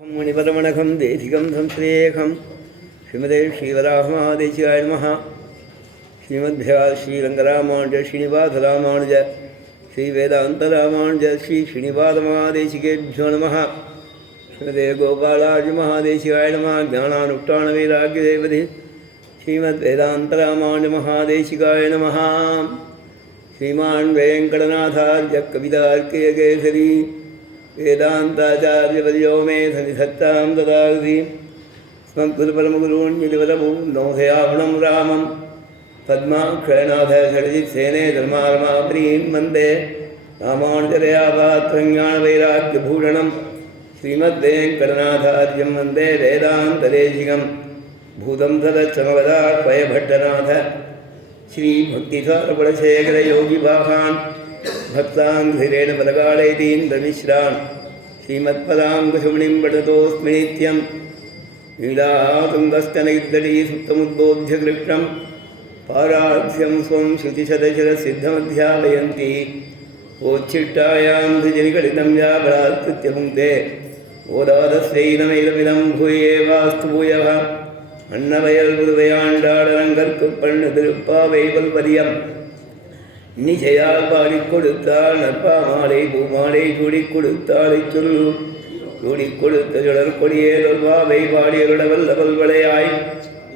मुनिपरमणखं देशिकं संश्रेयखं श्रीमते श्रीवराहमहादेशिकाय नमः। श्रीमद्भ्या श्रीरङ्गरामानुज श्रीनिवासरामानुज श्रीवेदान्तरामानुज श्री श्रीनिवासमहादेशिकेभ्यो नमः। श्रीमते गोपालार्जुमहादेशिकाय नमः। ज्ञानानुष्ठानवैराग्यदेवते श्रीमद्वेदान्तरामानुजमहादेशिकाय नमः। श्रीमान् वेङ्कटनाथार्य कवितार्कियकेसरी वेदांताचार्यवर्यो मे सन्निधत्तां ददाति स्मद्गुरुपरमगुरून्यतिपरमो नोहयावणं रामं पद्माक्षयनाथ षड्जित्सेने धर्मार्माप्रीं वन्दे रामानुजदयापात्रज्ञानवैराग्यभूषणं श्रीमद्वेङ्कटनाथार्यं वन्दे वेदान्तदेशिकं भूतं सदच्छमवदाह्वयभट्टनाथ श्रीभक्तिसारकुलशेखरयोगिवाहान् भक्ताङ्घ्रिरेण पदकालयतीन्द्रमिश्रान् श्रीमत्पदाङ्कुशमुनिं पठतोऽस्मि नित्यं नीलातुङ्गस्तनगिद्धटी सुप्तमुद्बोध्य कृष्णं पारार्थ्यं स्वं श्रुतिशतशिरसिद्धमध्यापयन्ति ओच्छिष्टायां धृजनिकलितं या बलात्कृत्य पुङ्क्ते ओदादस्यैनमेदमिदं भूयेवास्तु भूयः अन्नवयल् पुதுவையாண்டாடரங்கற்குப்பண்ணு திருப்பாவை பல்பதியம் நிச்சயால் பாடிக் கொடுத்தாள் நற்பாமாலை பூமாலை சூடிக் கொடுத்தாளை சொல்லு சூடிக் கொடுத்த சுடர் கொடியே தொல்வாவை பாடியருட வல்ல பல்வளையாய்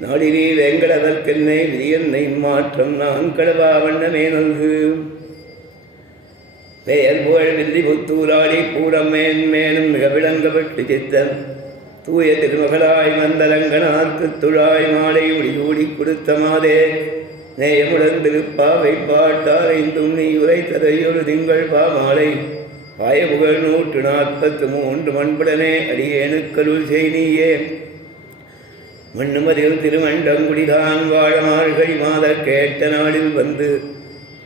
நாடினி வேங்கடவர்க்கென்னை விரியன்னை மாற்றம் நான் கடவா வண்ணமே நல்கு பெயர் புகழ் வில்லி புத்தூராடி பூரம் மேன்மேனும் மிக விளங்கப்பட்டு சித்தன் தூய திருமகளாய் மந்தரங்கனார்க்கு துழாய் மாலை முடிசூடிக் கொடுத்த மாதே நேயமுடன் திருப்பாவை பாட்டாரைந்தும் நீ உரைத்ததையொரு திங்கள் பாமாலை பாயபுகழ் 143 மண்புடனே அடியேனுக்கருள் செய் நீயே மண்ணுமதில் திருமண்டங்குடிதான் வாழமார்கள் மாத கேட்ட நாளில் வந்து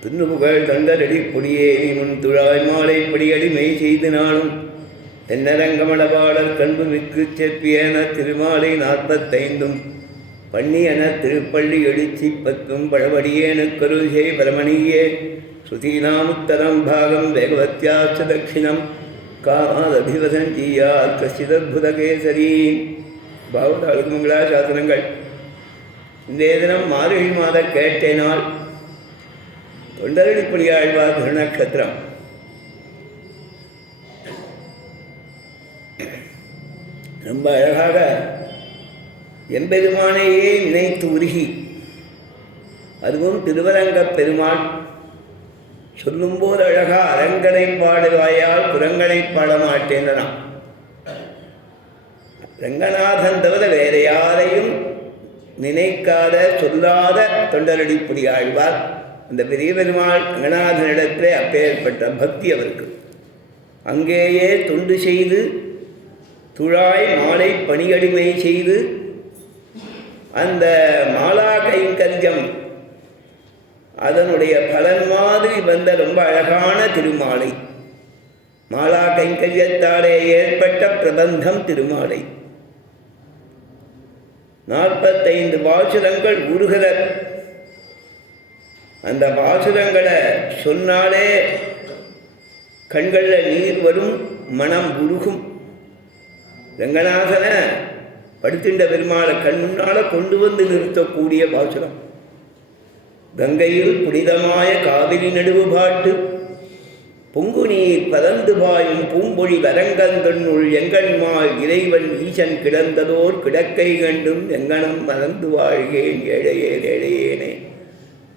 துன்னுபுகழ் தண்டரடி பொடியே நீ முன் துழாய் மாலை படியடிமை செய்து நாளும் தென்னரங்கமடபாடல் கண்பு மிக்கு செப்பியன திருமாலை 45 பண்ணியன திருப்பள்ளி எழுச்சி 10 பழவடியேனுக்கருள் செய் பரமணியே ஸ்ருதீனாமுத்தரம் பாகம் வேகவத்யாச்ச தட்சிணம் காமாதபிவசஞ்சீயாத் கசிதத்புதகேசரி. பாவதாளுக்கு மங்களாசாசனங்கள். இன்றைய தினம் மார்கழி மாத கேட்டை நாள். தொண்டரடிப்படியாழ்வார் திருநக்ஷத்திரம். ரொம்ப அழகாக எம்பெருமானையே நினைத்து உருகி, அதுவும் திருவரங்கப் பெருமாள் சொல்லும்போது அழகா அரங்கனை பாடுவாயால் புறங்களை பாட மாட்டேன். ரங்கநாதன் தவிர வேறு யாரையும் நினைக்காத சொல்லாத தொண்டரடிப்புடி ஆழ்வார். அந்த பெரிய பெருமாள் ரங்கநாதனிடத்திலே அப்பேற்பட்ட பக்தி அவருக்கு. அங்கேயே தொண்டு செய்து துழாய் மாலை பணியடிமை செய்து அந்த மாலா கைங்கரியம் அதனுடைய பலன் மாதிரி வந்த ரொம்ப அழகான திருமாலை. மாலா கைங்கரியத்தாலே ஏற்பட்ட பிரபந்தம் திருமாலை. 45 பாசுரங்கள் உருகிற அந்த பாசுரங்களை சொன்னாலே கண்களில் நீர் வரும், மனம் உருகும். ரங்கநாதனை படுத்தின்ற பெருமாளை கண் முன்னால் கொண்டு வந்து நிறுத்தக்கூடிய பாசுரம். கங்கையில் புனிதமாய காவிரி நடுவு பாட்டு பொங்கு நீர் பதந்து பாயும் பூம்பொழி வரங்கந்தனுள் எங்கண்மாள் இறைவன் ஈசன் கிடந்ததோர் கிடக்கை கண்டும் எங்கனம் மறந்து வாழ்கேன் ஏழையேன் ஏழையேனே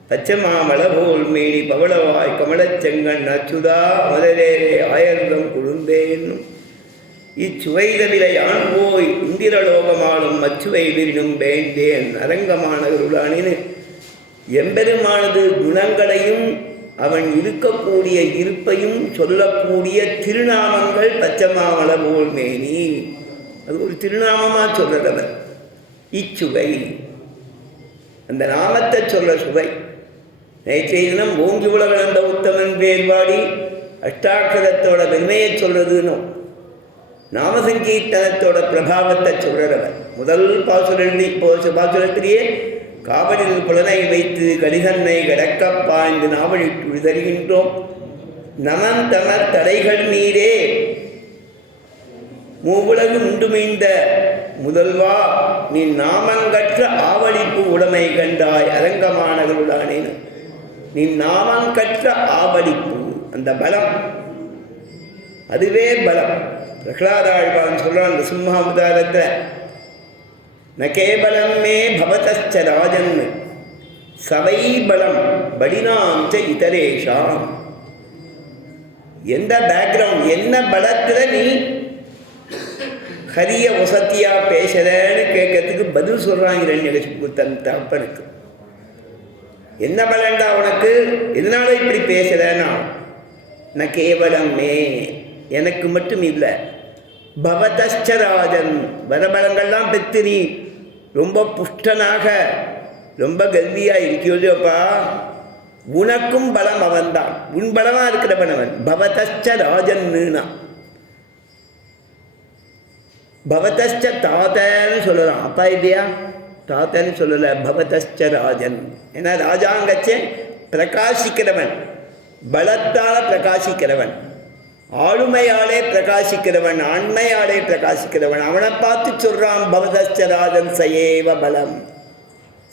பச்சமாமளபோல் மேனி பவளவாய் கமலச் செங்கண் அச்சுதா மலரேரே ஆயர்தம் குழுந்தேன்னும் இச்சுவைதவிலை ஆண் போய் இந்திரலோகமானும் மச்சுவை விரினும் வேண்டேன் அரங்கமானவருளானின்னு எம்பெருமானது குணங்களையும் அவன் இருக்கக்கூடிய இருப்பையும் சொல்லக்கூடிய திருநாமங்கள் பச்சமாமல போல் மேனி. அது ஒரு திருநாமமாக சொல்றவர். இச்சுவை அந்த நாமத்தை சொல்ற சுவை. நேற்றைய தினம் ஓங்கி உலகளந்த உத்தமன் பேர்வாடி அஷ்டாட்சரத்தோட பெருமையை சொல்றதுன்னு நாமசங்கீர்த்தனத்தோட பிரபாவத்தை சொல்றவர். முதல் பாசுரத்திலேயே காவலில் புலனை வைத்து கலிகன்னை கடக்க பாய்ந்து நாவலிட்டு தருகின்றோம் நமன் தமர் தடைகள் நீரே மூவுலகு உண்டுமீந்த முதல்வா நீ நாமங்கற்ற ஆவலிப்பு உடைமை கண்டாய் அரங்கமானவருடானேன். நீ நாமங்கற்ற ஆவலிப்பு, அந்த பலம் அதுவே பலம். பிரகலாதாழ்வான் சொல்றான் அந்த சிம்மாவதாரத்தை, ந கேவலம் மே பவதச்ச ராஜன் சவை பலம் படினாஞ்ச இதரேஷாம். எந்த பேக்ரவுண்ட், என்ன பலத்துல நீ ஹரிய வசத்தியா பேசுறன்னு கேட்கறதுக்கு பதில் சொல்றாங்க இரண்யகசிபு தன் தகப்பனுக்கு. என்ன பலன்டா உனக்கு, எதனால இப்படி பேசுறேன்னா, ந கேவலம் மே எனக்கு மட்டும் இல்லை, பவதச்ச ராஜன் வரபலங்கள்லாம் பெற்று நீ ரொம்ப புஷ்டனாக ரொம்ப கல்வியா இருக்கியோப்பா, உனக்கும் பலம் அவன்தான், உன் பலமா இருக்கிறவன் அவன். பவதச்ச ராஜன்னா பவதச்ச தாத்தன்னு சொல்லலாம், அப்பா இல்லையா, தாத்தன்னு சொல்லலை, பவதச்ச ராஜன். ஏன்னா ராஜாங்கச்சே பிரகாசிக்கிறவன், பலத்தால் பிரகாசிக்கிறவன், ஆளுமையாலே பிரகாசிக்கிறவன், ஆண்மையாலே பிரகாசிக்கிறவன். அவனை பார்த்து சொல்றான் பவதச்ச ராஜன் சயேவ பலம்.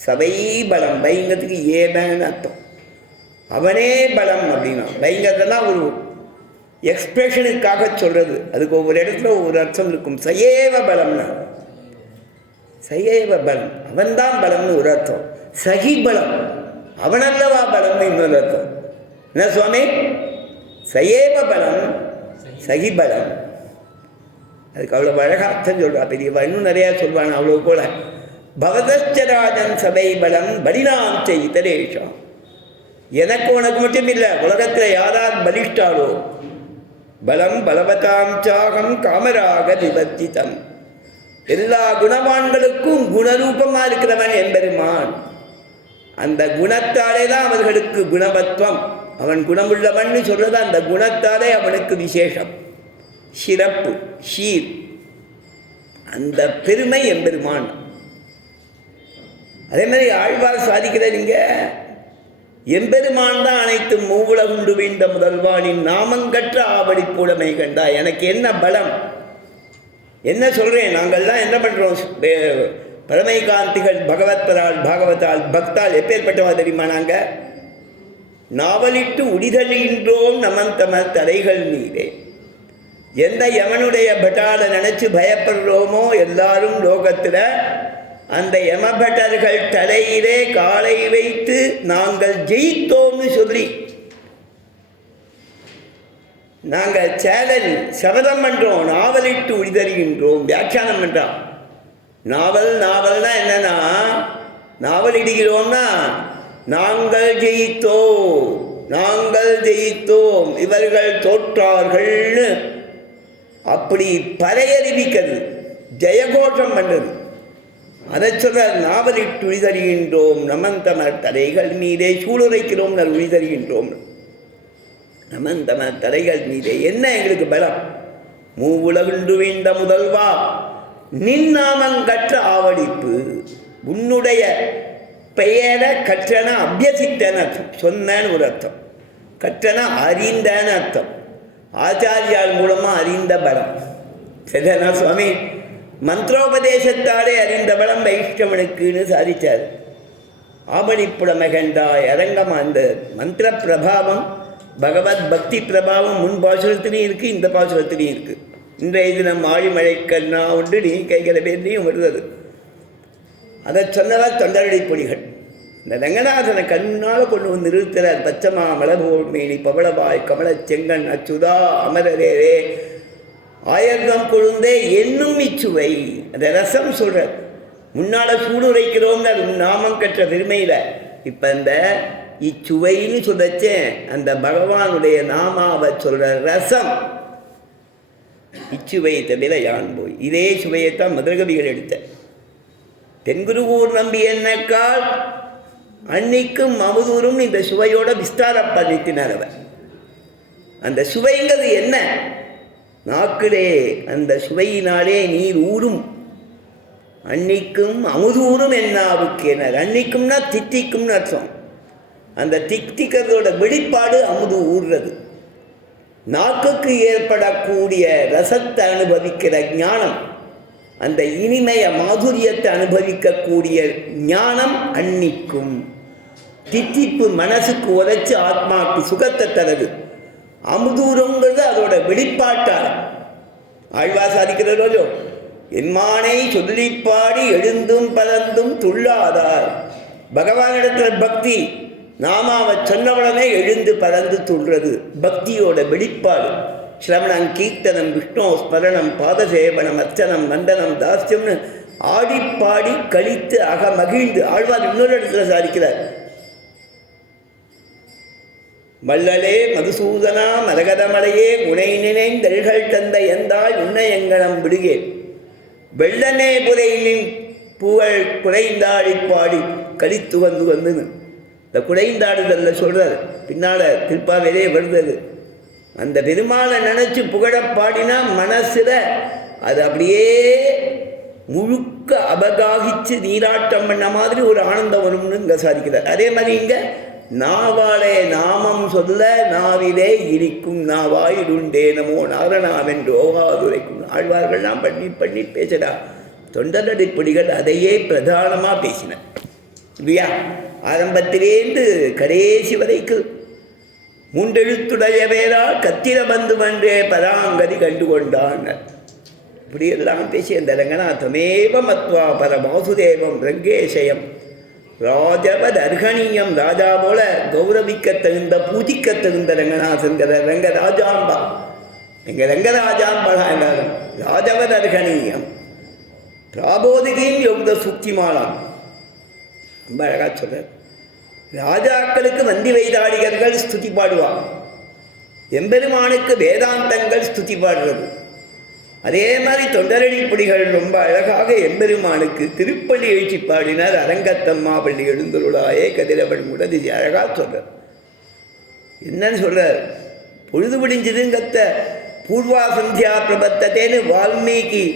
சபை பலம், பைங்கிறதுக்கு ஏன்னு அர்த்தம். அவனே பலம் அப்படின்னா, பைங்கிறதெல்லாம் ஒரு எக்ஸ்பிரஷனுக்காக சொல்றது, அதுக்கு ஒவ்வொரு இடத்துல ஒவ்வொரு அர்த்தம் இருக்கும். சயேவ பலம்னா சயேவ பலம், அவன்தான் பலம்னு ஒரு அர்த்தம். சகி பலம், அவனல்லவா பலம்னு இன்னொரு அர்த்தம். என்ன சுவாமி, சயேவ பலம் சகி பலம், அதுக்கு அவ்வளோ அழகா அர்த்தம் சொல்றா பெரியவா. இன்னும் நிறையா சொல்வான் அவ்வளோ போல. பவதச்சராஜன் சபை பலம் பலினாம் இதரேஷம். எனக்கு உனக்கு மட்டும் இல்லை, உலகத்தில் யாரார் பலிஷ்டாலோ பலம் பலவதாம் சாகம் காமராக விவர்த்திதம். எல்லா குணவான்களுக்கும் குணரூபமாக இருக்கிறவன் எம்பெருமான். அந்த குணத்தாலே தான் அவர்களுக்கு குணவத்வம். அவன் குணமுள்ளவன் சொல்றது அந்த குணத்தாலே அவனுக்கு விசேஷம், சிறப்பு, ஷீர், அந்த பெருமை எம்பெருமான். அதே மாதிரி ஆழ்வார் சாதிக்கிற நீங்க எம்பெருமான் தான் அனைத்து மூவுலகுண்டு வீண்ட முதல்வானின் நாமங்கற்ற ஆவடிப்புடைமை கண்டா. எனக்கு என்ன பலம், என்ன சொல்றேன், நாங்கள்லாம் என்ன பண்றோம், பரமை காந்திகள் பகவத்பரால் பாகவதால் பக்தால் எப்பேற்பட்டவா தெரியுமா, நாங்க நாவலிட்டு உடிதலின்றோம் நமந்தம தரைகள் மீதே. எந்த யமனுடைய பட்டாலை நினைச்சு பயப்படுறோமோ எல்லாரும் லோகத்துல, அந்த யமபட்டர்கள் தலையிலே காலை வைத்து நாங்கள் ஜெயித்தோம்னு சொல்லி நாங்கள் சேலஞ்ச் சபதம் பண்றோம். நாவலிட்டு உடிதறிகின்றோம், வியாக்கியானம் பண்றோம். நாவல்னா என்னன்னா, நாவல் இடுகிறோம்னா நாங்கள் ஜெயித்தோம், நாங்கள் ஜெயித்தோம், இவர்கள் தோற்றார்கள்னு அப்படி பறையறிவிக்கிறது, ஜெயகோஷம் பண்றது. அதை சொல்ற நாவலிட்டு உழிதறிகின்றோம் நமந்தமர் தரைகள் மீதே சூளுரைக்கிறோம் உழிதறிகின்றோம் நமந்தமர் தரைகள் மீதே. என்ன எங்களுக்கு பலம், மூவுலகுண்டு வீண்ட முதல்வா நின்னாமங்கற்ற ஆவடிப்பு. உன்னுடைய பெயரை கற்றன அபியசித்தன அர்த்தம், சொன்னன்னு ஒரு அர்த்தம், கற்றன அறிந்தன்னு அர்த்தம். ஆச்சாரியால் மூலமா அறிந்த பலம். சரிதானா சுவாமி, மந்திரோபதேசத்தாலே அறிந்த பலம் வைஷ்ணவனுக்குன்னு சாதிச்சார். ஆபணிப்புடமை கண்டாய் அரங்கம். அந்த மந்திர பிரபாவம், பகவத் பக்தி பிரபாவம் முன் பாசுரத்திலையும் இருக்கு, இந்த பாசுரத்திலையும் இருக்கு. இன்றைய தினம் ஆழிமழை கண்ணா உண்டு நீ கைகளை பேர்லையும் வருவது. அதை சொன்னவர் தொண்டரடி பொடிகள். இந்த ரங்கநாதனை கண்ணால் கொண்டு வந்து நிறுத்துறார். பச்சமா மலர்போல் மேனி பவளவாய் கமல செங்கன் அச்சுதா அமரரே ஆயர்தம் கொழுந்தே என்னும் இச்சுவை. அந்த ரசம் சொல்றார். முன்னால சூடுரைக்கிறோம்னு அது நாமம் கற்ற பெருமையில். இப்போ இந்த இச்சுவைன்னு சொல்லச்சேன் அந்த பகவானுடைய நாமாவை சொல்ற ரசம். இச்சுவை தவிர யான் போய், இதே சுவையைத்தான் மதுரகவிகள் எடுத்த. தென்குருகூர் நம்பி என்னக்கால் அன்னைக்கும் அமுதூரும் இந்த சுவையோட விஸ்தாரப்படுத்தினார் அவர். அந்த சுவைங்கிறது என்ன, நாக்கிலே அந்த சுவையினாலே நீர் ஊறும். அன்னைக்கும் அமுதூரும் என்னாவுக்கேனர். அன்னைக்கும்னா தித்திக்கும்னு அர்த்தம். அந்த தித்திக்கிறதோட வெளிப்பாடு அமுது ஊறுறது. நாக்குக்கு ஏற்படக்கூடிய ரசத்தை அனுபவிக்கிற ஞானம், அந்த இனிமைய மாதுரியத்தை அனுபவிக்கக்கூடிய ஞானம் அன்னிக்கும். தித்திப்பு மனசுக்கு உரைச்சு ஆத்மாவுக்கு சுகத்தை தருது. அமுதூரங்கிறது அதோட வெளிப்பாட்டால் ஆழ்வா சாதிக்கிறதோ, என்மானை சொல்லிப்பாடி எழுந்தும் பலந்தும் துள்ளாதார். பகவானிடத்துல பக்தி, நாம அவ சொன்னவளமே எழுந்து பறந்து துள்றது பக்தியோட வெளிப்பாடு. ஸ்ரவணம், கீர்த்தனம், விஷ்ணு ஸ்மரணம், பாதசேவனம், அர்ச்சனம், நந்தனம், தாஸ்யம்னு ஆடிப்பாடி கழித்து மகிழ்ந்து ஆழ்வார் இன்னொரு இடத்துல சாதிக்கிறார். வள்ளலே மதுசூதனா மரகதமலையே உனை நினைந்தல்கள் தந்த எந்தாய் உன்னை எங்கனம் விடுகே வெள்ளனே புரையிலின் பூவல் குறைந்தாடி பாடி கழித்து வந்துன்னு இந்த குறைந்தாடுதல்ல சொல்கிறார். பின்னால் திருப்பாவையிலே வருது. அந்த பெருமாளை நினச்சி புகழ பாடினா மனசில் அது அப்படியே முழுக்க அபகாகிச்சு நீராட்டம் பண்ண மாதிரி ஒரு ஆனந்தம் வரும்னு இங்கே சாதிக்கிறார். அதே மாதிரி இங்கே நாவாலே நாமம் சொல்ல நாவிலே இருக்கும் நாவாயிடுண்டே நமோ நாரணாவென்று ஓகாதுரைக்கும். ஆழ்வார்கள்லாம் பண்ணி பண்ணி பேசடா. தொண்டரடிப்பொடிகள் அதையே பிரதானமாக பேசின இல்லையா? ஆரம்பத்திலேருந்து கடைசி வரைக்கும் மூண்டெழுத்துடைய வேறால் கத்திர பந்து மன்றே பராங்கதி கண்டு கொண்டான். இப்படியெல்லாம் பேசி அந்த ரங்கநாதமேவ மத்வா பரமாசுதேவம் ரங்கேஷயம் ராஜவத் அர்ஹணீயம். ராஜா போல கௌரவிக்க தகுந்த பூஜிக்க தகுந்த ரங்கநாதங்கிற ரங்கராஜாம்பா. எங்கள் ரங்கராஜாம்பா எல்லாரும் ராஜவத் அர்ஹணீயம் பிராபோதிகியும் யோக சுக்திமாலாம். ரொம்ப அழகாக சொல்கிறார். ராஜாக்களுக்கு வந்தி வைதாடிகர்கள் ஸ்துதி பாடுவார், எம்பெருமானுக்கு வேதாந்தங்கள் ஸ்துதி பாடுறது. அதே மாதிரி தொண்டரடிப்பொடிகள் ரொம்ப அழகாக எம்பெருமானுக்கு திருப்பள்ளி எழுச்சி பாடினார். அரங்கத்தம்மா பள்ளி எழுந்தருளாயே கதிரவன் முடதி அழகாக சொல்கிறார். என்னன்னு சொல்கிறார்? பொழுது பிடிஞ்சதுங்கத்த பூர்வா சந்தியா பிரபத்தத்தேன்னு வால்மீகி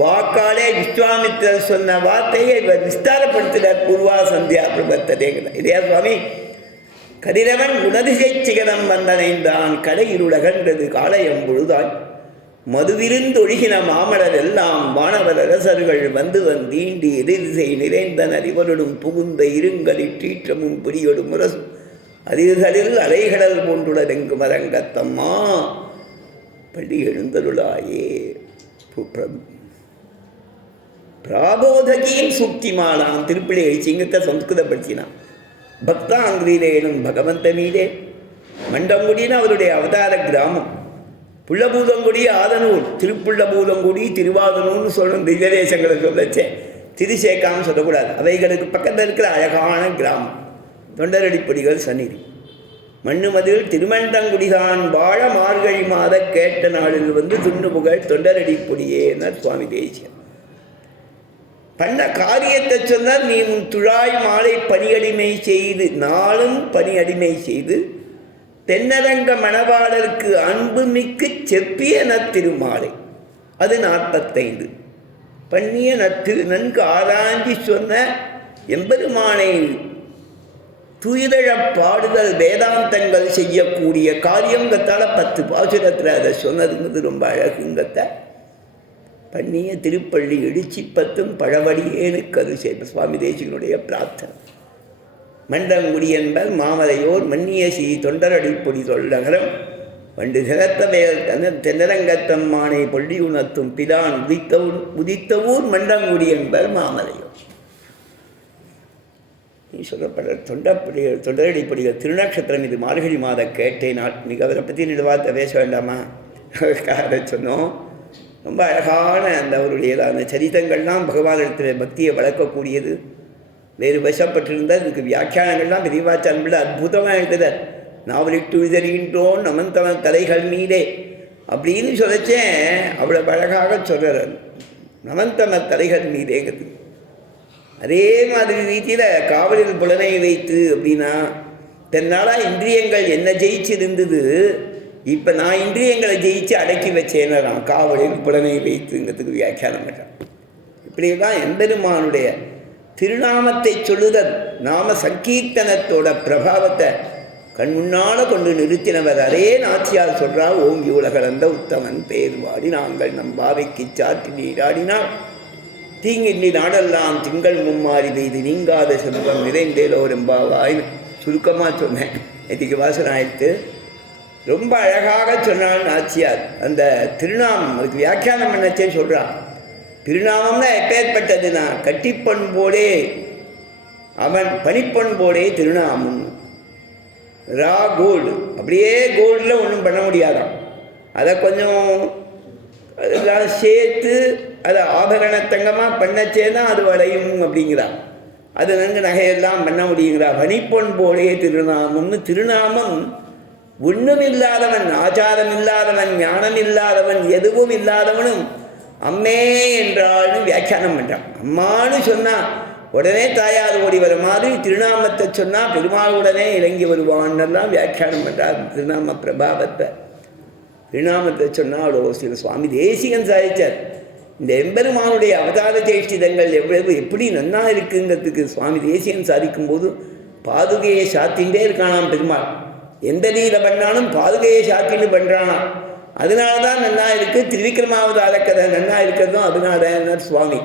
வாக்காலே விஸ்வாமித்திரர் சொன்ன வார்த்தையை இவர் விஸ்தாரப்படுத்துகிறார். பூர்வா சந்தியா பிரபத்ததேங்கிற இதே சுவாமி கதிரவன் உணதிசை சிகரம் வந்தனைந்தான் கடை இருளகன்றது காளையம் பொழுதாய் மதுவிருந்தொழுகின மாமலர் எல்லாம் வானவர் அரசர்கள் வந்து வந்தீண்டி எதிர்திசை நிறைந்தனர் இவருடன் புகுந்த இருங்களில் தீற்றமும் புரியோடும் முரசும் அதிர்களில் அலைகடல் போன்றுடரெங்கு மரங்கத்தம்மா பள்ளி எழுந்தருளாயே. பிராபோதகியும் சுக்திமானாம். திருப்பிள்ளை சிங்கத்தை சம்ஸ்கிருதப்படுத்தினான். பக்தாங்கிரீரேனும் பகவந்த மீதே மண்டங்குடின்னு அவருடைய அவதார கிராமம். புள்ளபூதங்குடி ஆதனூர், திருப்புள்ளபூதங்குடி திருவாதனூர்னு சொல்லணும். திவ்யதேசங்களை சொல்லச்சே திருசேக்கான்னு சொல்லக்கூடாது. அவைகளுக்கு பக்கத்தில் இருக்கிற அழகான கிராமம் தொண்டரடிப்பொடிகள் சந்நிதி. மண்ணுமதில் திருமண்டங்குடிதான் வாழ மார்கழி மாத கேட்ட நாளில் வந்து துண்ணு புகழ் தொண்டரடிப்பொடியேனர் சுவாமி தேசியம். பண்ண காரியத்தை சொன்னால் நீ உன் துழாய் மாலை பணியடிமை செய்து நாளும் பணியடிமை செய்து தென்னரங்க மணவாளருக்கு அன்பு மிக்கு செப்பிய நத்திருமாலை. அது 45 பண்ணிய நன்கு ஆராய்ச்சி சொன்ன எம்பெருமானை துயிலழ பாடுதல் வேதாந்தங்கள் செய்யக்கூடிய காரியங்கத்தால் 10 பாசுரத்தில் அதை சொன்னதுங்கிறது ரொம்ப அழகுங்கத்த. பண்ணிய திருப்பள்ளி இடிச்சி 10 பழவடியேனுக்கு அது சுவாமி தேசிகனுடைய பிரார்த்தனை. மண்டங்குடி என்பர் மாமலையோர் மன்னியசி தொண்டரடிப்பொடி தொல்லகரம் வண்டு சிறத்த வேல் தென்னரங்கத்தம்மானை பொள்ளி உணர்த்தும் பிலான் உதித்தவூர் மண்டங்குடி என்பர் மாமலையோர். நீ சொல்லப்படுற தொண்டரடிப்பொடிகள் திருநக்ஷத்திரம் இது மார்கழி மாத கேட்டே நாள். இன்னைக்கு அவரை பற்றி நிலவார்த்தை பேச வேண்டாமா? அதை சொன்னோம். ரொம்ப அழகான அந்த அவருடைய அந்த சரிதங்கள்லாம் பகவானிடத்தில் பக்தியை வளர்க்கக்கூடியது. வேறு வசப்பட்டிருந்தால் இதுக்கு வியாக்கியானங்கள்லாம் பெரியவாச்சான் பிள்ளை அற்புதமாக எழுதுகிறார். நாவலிட்டு எழுதறிகின்றோன் நமந்தவன் தலைகள் மீதே அப்படின்னு சொல்லச்சேன் அவ்வளோ அழகாக சொல்கிறார். நமந்தம தலைகள் மீதேங்கிறது. அதே மாதிரி ரீதியில் காவலில் புலனை வைத்து அப்படின்னா தன்னாலாக இந்திரியங்கள் என்ன ஜெயிச்சிருந்தது, இப்போ நான் இந்திரியங்களை ஜெயிச்சு அடக்கி வச்சேன்னா காவலில் புலனை வைத்துங்கிறதுக்கு வியாக்கியானம் பண்ணுறான். இப்படியெல்லாம் எம்பெருமானுடைய திருநாமத்தை சொல்லுதல் நாம சங்கீர்த்தனத்தோட பிரபாவத்தை கண் முன்னால் கொண்டு நிறுத்தினவர். அதே நாச்சியார் சொல்றா, ஓங்கி உலகளந்த உத்தமன் பேர்வாடி நாங்கள் நம் பாவைக்கு சாற்றி நீராடினார் தீங்கின்றி நாடெல்லாம் திங்கள் மும்மாறி பெய்து நீங்காத செல்வம் நிறைந்தேலோரெம்பாவாய்னு சுருக்கமாக சொன்னேன். நேற்றுக்கு வாசனாயிட்டு ரொம்ப அழகாக சொன்னாள் நாச்சியார். அந்த திருநாமம் அதுக்கு வியாக்கியானம் பண்ணச்சே சொல்கிறான். திருநாமம்னா எப்பேற்பட்டதுன்னா கட்டிப்பண்போடே அவன் பனிப்பண்போடே திருநாமம். ரா கோல்டு, அப்படியே கோல்டில் ஒன்றும் பண்ண முடியாதான். அதை கொஞ்சம் அதெல்லாம் சேர்த்து அதை ஆபரண தங்கமாக பண்ணச்சே தான் அது வளையும் அப்படிங்கிறான். அது நன்கு நகையெல்லாம் பண்ண முடியுங்கிறா. பனிப்பண்போடே திருநாமம்னு. திருநாமம் ஒன்றும் இல்லாதவன், ஆச்சாரம் இல்லாதவன், ஞானம் இல்லாதவன், எதுவும் இல்லாதவனும் அம்மே என்றால்னு வியாக்கியானம் பண்ணுறான். அம்மானு சொன்னால் உடனே தாயார் ஓடி வர மாதிரி திருநாமத்தை சொன்னால் பெருமாள் உடனே இறங்கி வருவான்னெல்லாம் வியாக்கியானம் பண்ணுறார். திருநாம பிரபாவத்தை திருநாமத்தை சொன்னால் சில சுவாமி தேசிகன் சாதிச்சார். இந்த எம்பெருமானுடைய அவதார சேஷ்டிதங்கள் எப்படி நன்னா இருக்குங்கிறதுக்கு சுவாமி தேசிகன் சாதிக்கும்போது பாதுகையை சாத்தின்றே இருக்கானாம் பெருமாள். எந்த நீல பண்ணாலும் பாதுகையை சாத்தின்னு பண்ணுறானா. அதனால தான் நன்னா இருக்குது. திருவிக்கிரமாவதார கதை நன்னா இருக்கிறதும் அதனால சுவாமி.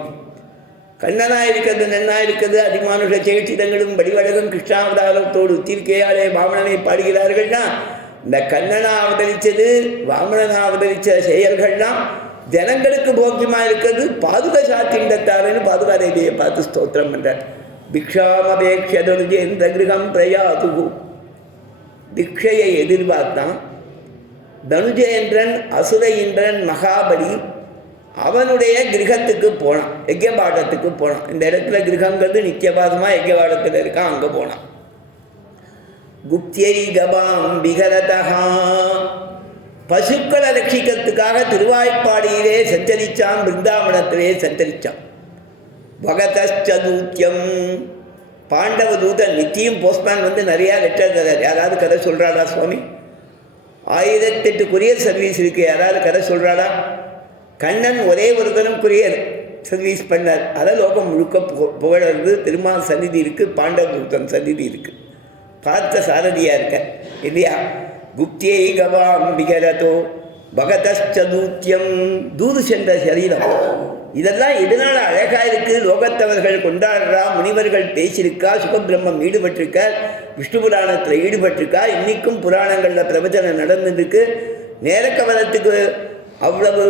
கண்ணனா இருக்கிறது நன்னா இருக்கிறது. அதிமானுஷ சேஷ்டிதங்களும் வடிவழகும் கிருஷ்ணாவதாரத்தோடு தீர்க்கையாலே வாமனனை பாடுகிறார்கள்னா இந்த கண்ணனா அவதரித்தது வாமனனா அவதரித்த செயல்கள்லாம் ஜனங்களுக்கு போக்கியமாக இருக்கிறது பாதுகா சாத்திண்டத்தாருன்னு பாதுகா தேவியை பார்த்து ஸ்தோத்திரம் பண்ணுறார். பிக்ஷாமபேக்ஷேந்திர கிரகம் பிரயாது. பிக்ஷையை எதிர்பார்த்தான் தனுஜேந்திரன், அசுர இந்திரன் மகாபலி அவனுடைய கிரகத்துக்கு போனான், யஜ்யபாடத்துக்கு போனான். இந்த இடத்துல கிரகங்கிறது நித்தியபாதமாக யஜ்யபாடத்தில் இருக்கான், அங்கே போனான். குப்தியை கபாம் விகரதா, பசுக்களை ரட்சிக்கிறதுக்காக திருவாய்ப்பாடியிலே சஞ்சரித்தான், பிருந்தாவனத்திலே சஞ்சரித்தான். பகதூத்தியம், பாண்டவ தூதன் நித்தியம் போஸ்ட்மேன் வந்து நிறையா லெட்டர் தரார். யாராவது கதை சொல்கிறாடா சுவாமி? 1008 கொரியர் சர்வீஸ் இருக்குது. யாராவது கதை சொல்கிறாடா? கண்ணன் ஒரே ஒரு தரம் கொரியர் சர்வீஸ் பண்ணார். அதை லோகம் முழுக்க புகழறது. பெருமாள் சந்நிதி இருக்குது, பாண்டவ தூதன் சந்நிதி இருக்குது. பார்த்த சாரதியாக இருக்க இல்லையா? குப்தியை கவாம் விகரதோ பகதூத்தியம், தூது சென்ற சரீரம். இதெல்லாம் எதனால் அழகாக இருக்குது? லோகத்தவர்கள் கொண்டாடுறா, முனிவர்கள் பேசியிருக்கா, சுகபிரம்மம் ஈடுபட்டிருக்க, விஷ்ணு புராணத்தில் ஈடுபட்டிருக்கா, இன்றைக்கும் புராணங்களில் பிரவச்சனம் நடந்துருக்கு. நேரக்கவலத்துக்கு அவ்வளவு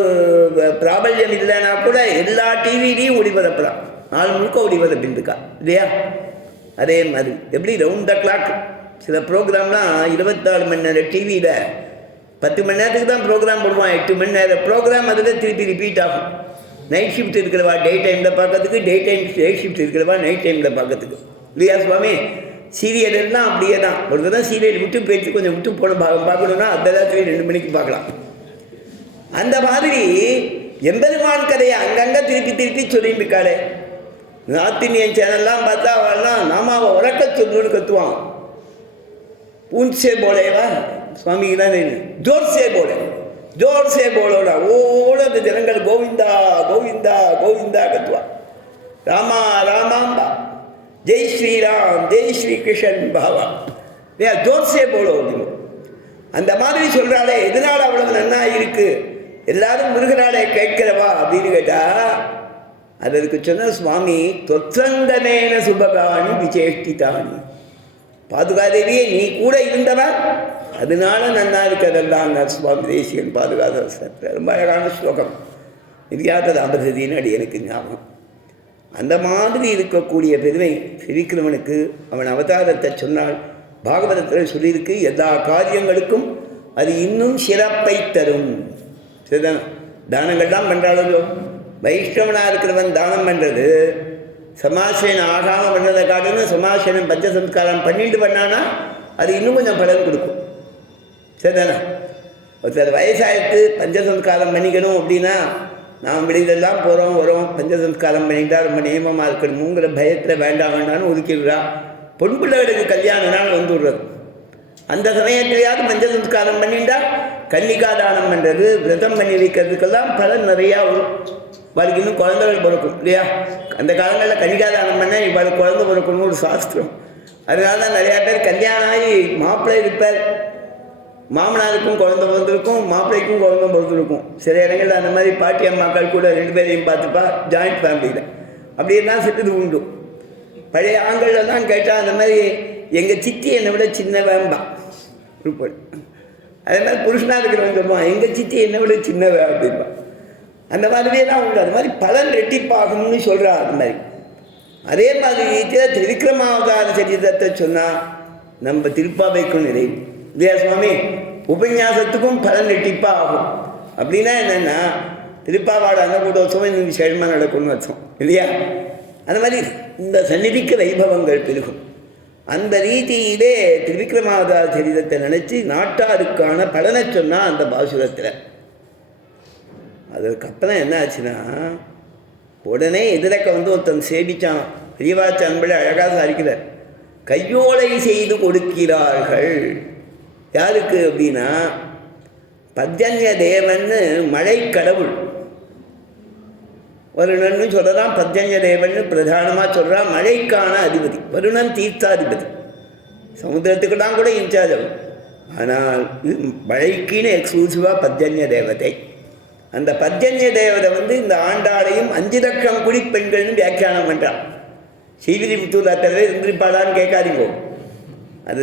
பிராபல்யம் இல்லைன்னா கூட எல்லா டிவிலையும் ஒளிபரப்புறான், நாள் முழுக்க ஒளிபரப்பின்றிருக்கா இல்லையா? அதே மாதிரி எப்படி ரவுண்ட் த கிளாக் சில ப்ரோக்ராம்லாம் 24 மணி நேரம் டிவியில் 10 மணி நேரத்துக்கு தான் ப்ரோக்ராம் போடுவான். 8 மணி நேரம் ப்ரோக்ராம் அதில் திருப்பி ரிப்பீட் ஆகும். நைட் ஷிஃப்ட் இருக்கிறவா டே டைமில் பார்க்கறதுக்கு, டே ஷிஃப்ட் இருக்கிறவா நைட் டைமில் பார்க்கறதுக்கு இல்லையா சுவாமி? சீரியல் எல்லாம் அப்படியே தான். ஒரு தடவை சீரியல் விட்டு போயிட்டு கொஞ்சம் விட்டு போன பார்க்கணுன்னா அதெல்லாம் 2 மணிக்கு பார்க்கலாம். அந்த மாதிரி எம்பெருமான் கதையை அங்கங்கே திருப்பி திருப்பி சொல்லிட்டு இருக்காளே. நார்த் இந்தியன் சேனல்லாம் பார்த்தா அவெல்லாம் நாமாவை உறக்க சொல்லுன்னு கத்துவான். பூன்சே போலேவா சுவாமிக்கு தான் தெரியும். ஜோர்சே போலே, ஜோர்சே போலோட ஓட அந்த ஜனங்கள் கோவிந்தா கோவிந்தா கோவிந்தா கத்துவான். ராமா ராமாம்பா, ஜெய் ஸ்ரீராம் ஜெய் ஸ்ரீ கிருஷ்ணன் பாவா, ஜோர்சே போலோ அப்படின்னு அந்த மாதிரி சொல்கிறாளே. எதனால் அவ்வளவு நன்னா இருக்கு? எல்லாரும் முருகனாலே கேட்கிறவா அப்படின்னு கேட்டா அதற்கு சொன்ன சுவாமி தொத்சங்கமேன சுபகாணி விசேஷ்டிதானி. பாதுகாதேவியே நீ கூட இருந்தவன், அதனால நன்னா இருக்கிறதெல்லாம் சுவாமி தேசிகன் பாதுகாத ரொம்ப அழகான ஸ்லோகம். நிதியாத தாபதின்னு அடி எனக்கு ஞாபகம். அந்த மாதிரி இருக்கக்கூடிய பெருமை ஸ்ரீகிருஷ்ணனுக்கு. அவன் அவதாரத்தை சொன்னால் பாகவதத்தில் சொல்லியிருக்கு, எல்லா காரியங்களுக்கும் அது இன்னும் சிறப்பை தரும். சரிதான்? தானங்கள்லாம் பண்ணுறாளோ, வைஷ்ணவனாக இருக்கிறவன் தானம் பண்ணுறது சமாசனம் ஆகாமல் பண்ணதை காட்டணும். சமாசனம் பஞ்சசம்ஸ்காரம் பண்ணிட்டு பண்ணானா அது இன்னும் கொஞ்சம் பலன் கொடுக்கும். சரிதானே? ஒருத்தர் வயசாகிட்டு பஞ்சசம்ஸ்காரம் பண்ணிக்கணும் அப்படின்னா நாம் வெளியிலெல்லாம் போகிறோம் வரோம், பஞ்சசம்ஸ்காரம் பண்ணிட்டா ரொம்ப நியமமாக இருக்கணுங்கிற பயத்தில் வேண்டாம் வேண்டாம்னு ஒதுக்கிடுறா. பொன் பிள்ளைகளுக்கு கல்யாண நாள் வந்துடுறது. அந்த சமயத்திலேயாவது பஞ்சசம்ஸ்காரம் பண்ணிட்டா கன்னிகா தானம் பண்ணுறது, விரதம் பண்ணி வைக்கிறதுக்கெல்லாம் பலன் நிறையா வரும். இவளுக்கு இன்னும் குழந்தைகள் பிறக்கும் இல்லையா? அந்த காலங்களில் கன்னிகா தானம் பண்ணால் இவளுக்கு குழந்தை பிறக்கணும்னு ஒரு சாஸ்திரம். அதனால தான் நிறையா பேர் கல்யாணம் ஆகி மாப்பிள்ளை இருப்பார், மாமனாருக்கும் குழந்தை பிறந்திருக்கும், மாப்பிள்ளைக்கும் குழந்தை பிறந்திருக்கும். சில இடங்களில் அந்த மாதிரி பாட்டி அம்மாக்கள் கூட 2 பேரையும் பார்த்துப்பா, ஜாயிண்ட் ஃபேமிலியில் அப்படியெல்லாம் சிட்டது உண்டு. பழைய ஆண்கள்லாம் கேட்டால் அந்த மாதிரி எங்கள் சித்தி என்னை விட சின்னவேம்பா இருப்பாள். அதே மாதிரி புருஷனாக இருக்கிறவங்க சொல்லுவான் எங்கள் சித்தி என்னை விட சின்னவே அப்படின்பா. அந்த மாதிரியே தான் உண்டு. அது மாதிரி பலன் ரெட்டிப்பாகும்னு சொல்கிறா. அது மாதிரி அதே மாதிரி திரிவிக்ரமாவதார சரித்திரத்தை சொன்னால் நம்ம திருப்பாவைக்கும் நிறைவு இல்லையா சுவாமி? உபன்யாசத்துக்கும் பலன் ரெட்டிப்பாக ஆகும். அப்படின்னா என்னென்னா திருப்பாவாட அன்னகூடோத்சவம் இன்னும் விசேஷமாக நடக்கும்னு வச்சோம் இல்லையா? அந்த மாதிரி இந்த சந்நிதிக்கு வைபவங்கள் பெருகும். அந்த ரீதியிலே திரிவிக்ரமாவதார சரிதத்தை நினச்சி நாட்டாருக்கான பலனை சொன்னால் அந்த பாசுரத்தில். அதுக்கப்புறம் என்ன ஆச்சுன்னா உடனே எதிரக்க ஒருத்தன் சேவிச்சான். பெரியவாச்சான்பிள்ளை அழகாக சாதிக்கிறார். கையோலை செய்து கொடுக்கிறார்கள். யாருக்கு அப்படின்னா பர்ஜன்ய தேவன்னு மழை கடவுள் வருணன்னு சொல்கிறான். பர்ஜன்ய தேவன்னு பிரதானமாக சொல்கிறான். மழைக்கான அதிபதி வருணன் தீர்த்தாதிபதி, சமுத்திரத்துக்கெல்லாம் கூட இன்சார்ஜ் ஆகும். ஆனால் மழைக்குன்னு எக்ஸ்க்ளூசிவாக பர்ஜன்ய தேவதை. அந்த பர்ஜன்ய தேவதை இந்த ஆண்டாளையும் 5 லட்சம் குடிப்பெண்கள்னு வியாக்கியானம் பண்ணுறான். ஸ்ரீவில்லிபுத்தூர் அத்தனை இருந்திருப்பாளான்னு கேட்காதீங்க. அது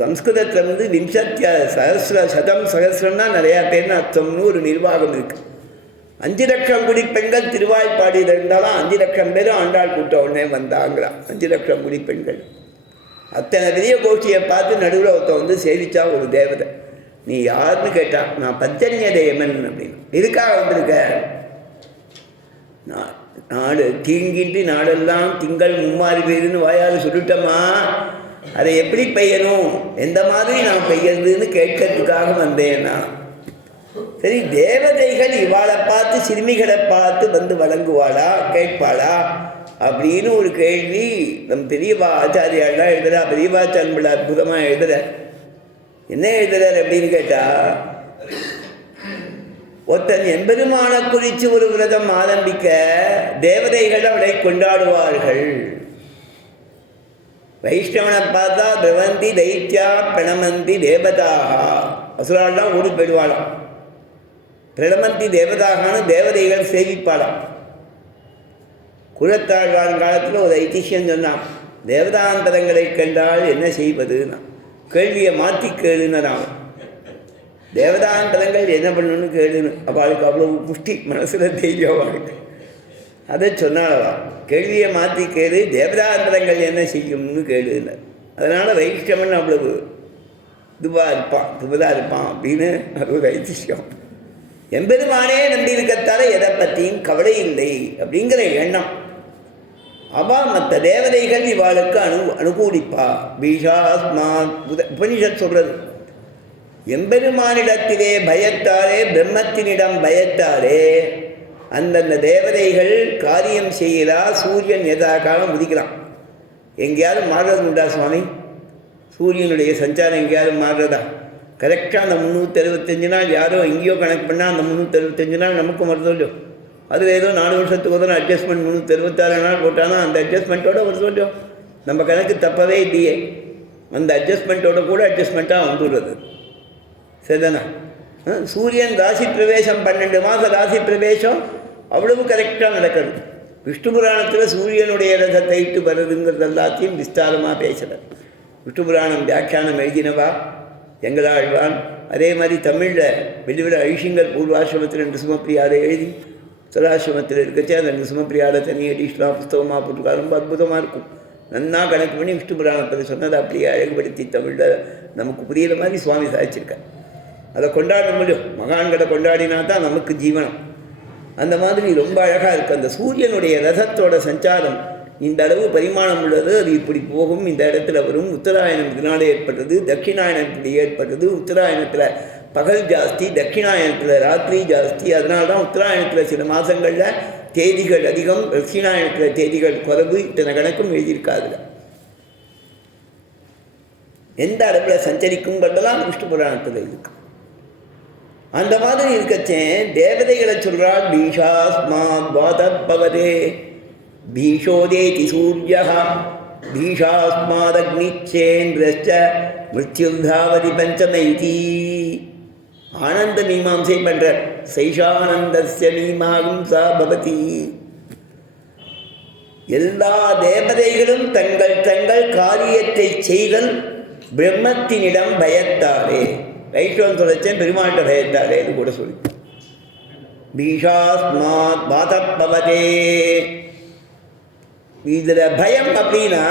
சம்ஸ்கிருதத்தில் விம்சத்திய சகசிரம்னா நிறையா பேர்னு அர்த்தம்னு ஒரு நிர்வாகம் இருக்குது. 5 லட்சம் குடிப்பெண்கள் திருவாய்ப்பாடியில் இருந்தாலும் 5 லட்சம் பேரும் ஆண்டாள் கூட்ட உடனே வந்தாங்கிறான். 5 லட்சம் குடிப்பெண்கள் அத்தனை பெரிய கோஷ்டியை பார்த்து நடுவில் ஒருத்தன் சேவிச்சா ஒரு தேவதை. நீ யாருன்னு கேட்டா நான் பர்ஜன்ய தேவன் அப்படின்னு. எதுக்காக வந்திருக்க? நாடு தீங்கின்றி நாடெல்லாம் திங்கள் மும்மாறி பெய்யுதுன்னு வாயால் சொல்லிட்டோமா, அதை எப்படி பெய்யணும், எந்த மாதிரி நான் பெய்யறதுன்னு கேட்கறதுக்காக வந்தேன்னா. சரி, தேவதைகள் இவாளை பார்த்து சிறுமிகளை பார்த்து வழங்குவாளா கேட்பாளா அப்படின்னு ஒரு கேள்வி நம் பெரியவா ஆச்சாரியாலாம் எழுதுறா. பெரியவாச்சான்பிள்ளை அற்புதமாக எழுதுற. என்ன எழுதுறார் அப்படின்னு கேட்டா, ஒருத்தன் எம்பெருமான குறித்து ஒரு விரதம் ஆரம்பிக்க தேவதைகள் அவளை கொண்டாடுவார்கள். வைஷ்ணவனை பார்த்தா பிரவந்தி தைத்யா பிரணமந்தி தேவதாக, அசுராலாம் ஓடி போயிடுவாளாம். பிரணமந்தி தேவதாகான்னு தேவதைகள் சேவிப்பாளாம். குலத்தாழ்வான் காலத்தில் ஒரு ஐதிஹ்யம் சொன்னான். தேவதாந்தரங்களை கண்டால் என்ன செய்வதுன்னா கேள்வியை மாற்றி கேளுன்னு. தேவதாந்தரங்கள் என்ன பண்ணணும்னு கேளுன்னு. அவளுக்கு அவ்வளவு புஷ்டி மனசில் தைரியவாளுக்கு. அதை சொன்னாலவா கேள்வியை மாற்றி கேளு, தேவதாந்தரங்கள் என்ன செய்யும்னு கேளுன்னு. அதனால் வைஷ்ணவன் அவ்வளவு இதுவாக இருப்பான் அப்படின்னு அது ஒரு ஐதிஹ்யம். எம்பெருமானே நம்பி இருக்கத்தால எதை பற்றியும் கவலை இல்லை அப்படிங்கிற எண்ணம். அவள் மற்ற தேவதைகள் இவாளுக்கு அனுகூலிப்பா. பீஷாஸ்மா உபனிஷத் சொல்றது, எம்பெருமானிடத்திலே பயத்தாலே பிரம்மத்தினிடம் பயத்தாலே அந்தந்த தேவதைகள் காரியம் செய்யலா. சூரியன் எதாக்காலம் உதிக்கலாம். எங்கேயாவது மாறுறது உண்டா சுவாமி? சூரியனுடைய சஞ்சாரம் எங்கேயாவது மாறுறதா? கரெக்டாக அந்த 365 நாள் யாரோ எங்கேயோ கணக்கு பண்ணால் அந்த 365 நாள் நமக்கும் வருதோ இல்லையோ. அதில் ஏதோ 4 வருஷத்துக்கு ஒரு அட்ஜஸ்ட்மெண்ட் 366 நாள் போட்டானா அந்த அட்ஜஸ்ட்மெண்ட்டோட வருதோ இல்லையோ. நம்ம கணக்கு தப்பவே இல்லையே. அந்த அட்ஜஸ்ட்மெண்ட்டோட கூட அட்ஜஸ்ட்மெண்ட்டாக வந்துடுறது. சரிதானா? சூரியன் ராசி பிரவேசம் 12 மாதம் ராசி பிரவேசம் அவ்வளவு கரெக்டாக நடக்கிறது. விஷ்ணு புராணத்தில் சூரியனுடைய ரதத்தை இட்டு வருதுங்கிறது எல்லாத்தையும் விஸ்தாரமாக பேசுகிறார். விஷ்ணு புராணம் வியாக்கியானம் எழுதினவா எங்களாழ்வான். அதே மாதிரி தமிழில் வெளிவிட ஐஷிங்கர் பூர்வாசிரமத்தில் நிருசிம்மப்பிரியாரை எழுதி சுராசிரமத்தில் இருக்கச்சே அந்த நிருசிம்மப்பிரியாரை தனி அடிஷ்டலாக புஸ்தகமாக போட்டுருக்கா. ரொம்ப அற்புதமாக இருக்கும். நன்னா கணக்கு பண்ணி விஷ்ணு புராணத்தை சொன்னதை அப்படியே அழகுபடுத்தி தமிழில் நமக்கு புரிகிற மாதிரி சுவாமி சாதிச்சிருக்கார். அதை கொண்டாட முடியும். மகான்களை கொண்டாடினா தான் நமக்கு ஜீவனம். அந்த மாதிரி ரொம்ப அழகாக இருக்குது. அந்த சூரியனுடைய ரதத்தோட சஞ்சாரம் இந்த அளவு பரிமாணம் உள்ளது. அது இப்படி போகும், இந்த இடத்துல வரும். உத்தராயணம் இதனால ஏற்பட்டது, தட்சிணாயணம் இப்படி ஏற்பட்டது. உத்தராயணத்தில் பகல் ஜாஸ்தி, தட்சிணாயணத்தில் ராத்திரி ஜாஸ்தி. அதனால தான் உத்தராயணத்தில் சில மாதங்களில் தேதிகள் அதிகம், தட்சிணாயணத்தில் தேதிகள் குறைவு. இத்தனை கணக்கும் எழுதியிருக்காதுல. எந்த அளவில் சஞ்சரிக்குங்கிறதெல்லாம் விஷ்ணு புராணத்தில் இருக்கு. அந்த மாதிரி இருக்கச்சே தேவதைகளை சொல்கிறாள். பீஷாஸ்மாத் வாதத் பவதே பீஷோதேதி சூர்யா பீஷாஸ்மாதக்னிச்சேந்திரஸ்ச மிருத்யுந்தாவதி பஞ்சமைதி. ஆனந்த மீமாம்சை பண்றார். சைஷானந்தஸ்ய மீமாம்சா பவதி. எல்லா தேவதைகளும் தங்கள் தங்கள் காரியத்தை செய்தல் பிரம்மத்தினிடம் பயத்தாரே. வைஷ்ணவன் சொல்லச்சேன் பெருமாட்ட பயத்தாரே என்று கூட சொல்லி. பீஷாஸ்மாத் பாதப்பவதே. இதுல பயம் அப்படின்னா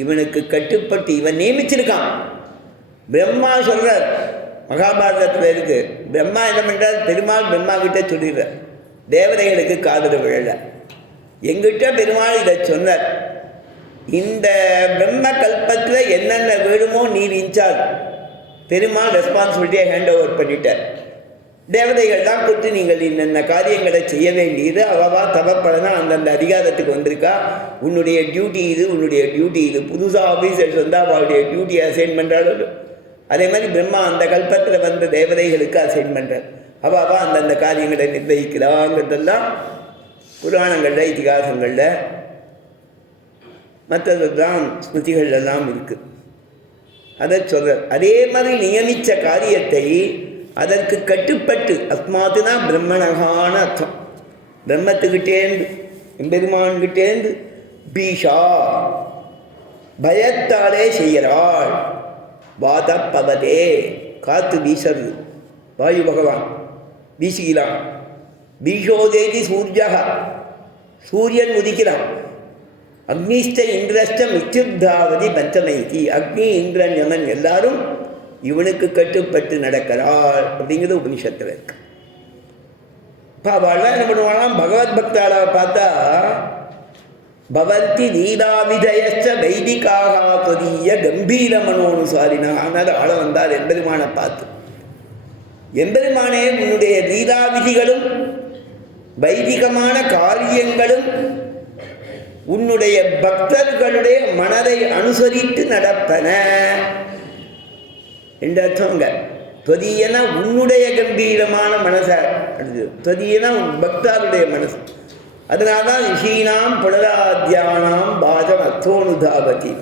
இவனுக்கு கட்டுப்பட்டு இவன் நியமிச்சிருக்கான். பிரம்மா சொல்றார், மகாபாரதத்தில் இருக்கு. பிரம்மா என்ன பண்றார்? பெருமாள் பிரம்மா கிட்ட சொல்லிடுறார், தேவதைகளுக்கு காதல் விழல. எங்கிட்ட பெருமாள் இதை சொன்னார், இந்த பிரம்ம கல்பத்தில் என்னென்ன வேணுமோ நீர் இன்சார்ஜ். பெருமாள் ரெஸ்பான்சிபிலிட்டியை ஹேண்ட் ஓவர் பண்ணிட்டார். தேவதைகள்லாம் கொடுத்து நீங்கள் இன்னென்ன காரியங்களை செய்ய வேண்டியது, அவவா தவப்படனா அந்தந்த அதிகாரத்துக்கு வந்திருக்கா, உன்னுடைய டியூட்டி இது, உன்னுடைய டியூட்டி இது. புதுசாக ஆஃபீஸர்ஸ் வந்தால் அவளுடைய டியூட்டியை அசைன் பண்ணுறாள். அதே மாதிரி பிரம்மா அந்த கல்பத்தில் வந்த தேவதைகளுக்கு அசைன் பண்ணுறார். அவவா அந்தந்த காரியங்களை நிர்வகிக்கிறாங்கிறதெல்லாம் புராணங்களில் இதிகாசங்களில் மற்றதெல்லாம் ஸ்மிருதிகள்லாம் இருக்குது. அதை சொல்கிறார். அதே மாதிரி நியமித்த காரியத்தை அதற்கு கட்டுப்பட்டு, அஸ்மாத்துனா பிரம்மணகான அர்த்தம். பிரம்மத்துக்கிட்டேந்து எம்பெருமான்கிட்டேந்து பீஷா பயத்தாலே செய்கிறாள். வாதப்பவதே காற்று வீசறது, வாயு பகவான் வீசுகிறான். பீஷோதேதி சூர்யா, சூரியன் உதிக்கிறான். அக்னிஷ்ட இந்திரஷ்ட மித்யுத்தாவதி பஞ்சமைதி. அக்னி இந்திரன் யமன் எல்லாரும் இவனுக்கு கட்டுப்பட்டு நடக்கிறாள் அப்படிங்கிறது உபனிஷத்தில் இருக்கு. இப்போ அவள்லாம் என்ன பண்ணுவாங்களாம், பகவத் பக்தாளாவை பார்த்தா பவந்தி லீலாவிஜயச்ச வைதிகாக தொதிய கம்பீர மனோனுசாரினா. ஆனால் ஆள வந்தார் எம்பெருமானை பார்த்து, எம்பெருமானே உன்னுடைய லீலாவிதிகளும் வைதிகமான காரியங்களும் உன்னுடைய பக்தர்களுடைய மனதை அனுசரித்து நடப்பன என்ற அர்த்தங்க. தொதியனா உன்னுடைய கம்பீரமான மனசை, தொதியனா உன் பக்தருடைய மனசு. அதனால்தான் ரிஷீனாம் புனராத்தியானாம் பாஜம் அர்த்தோனுதாபதி.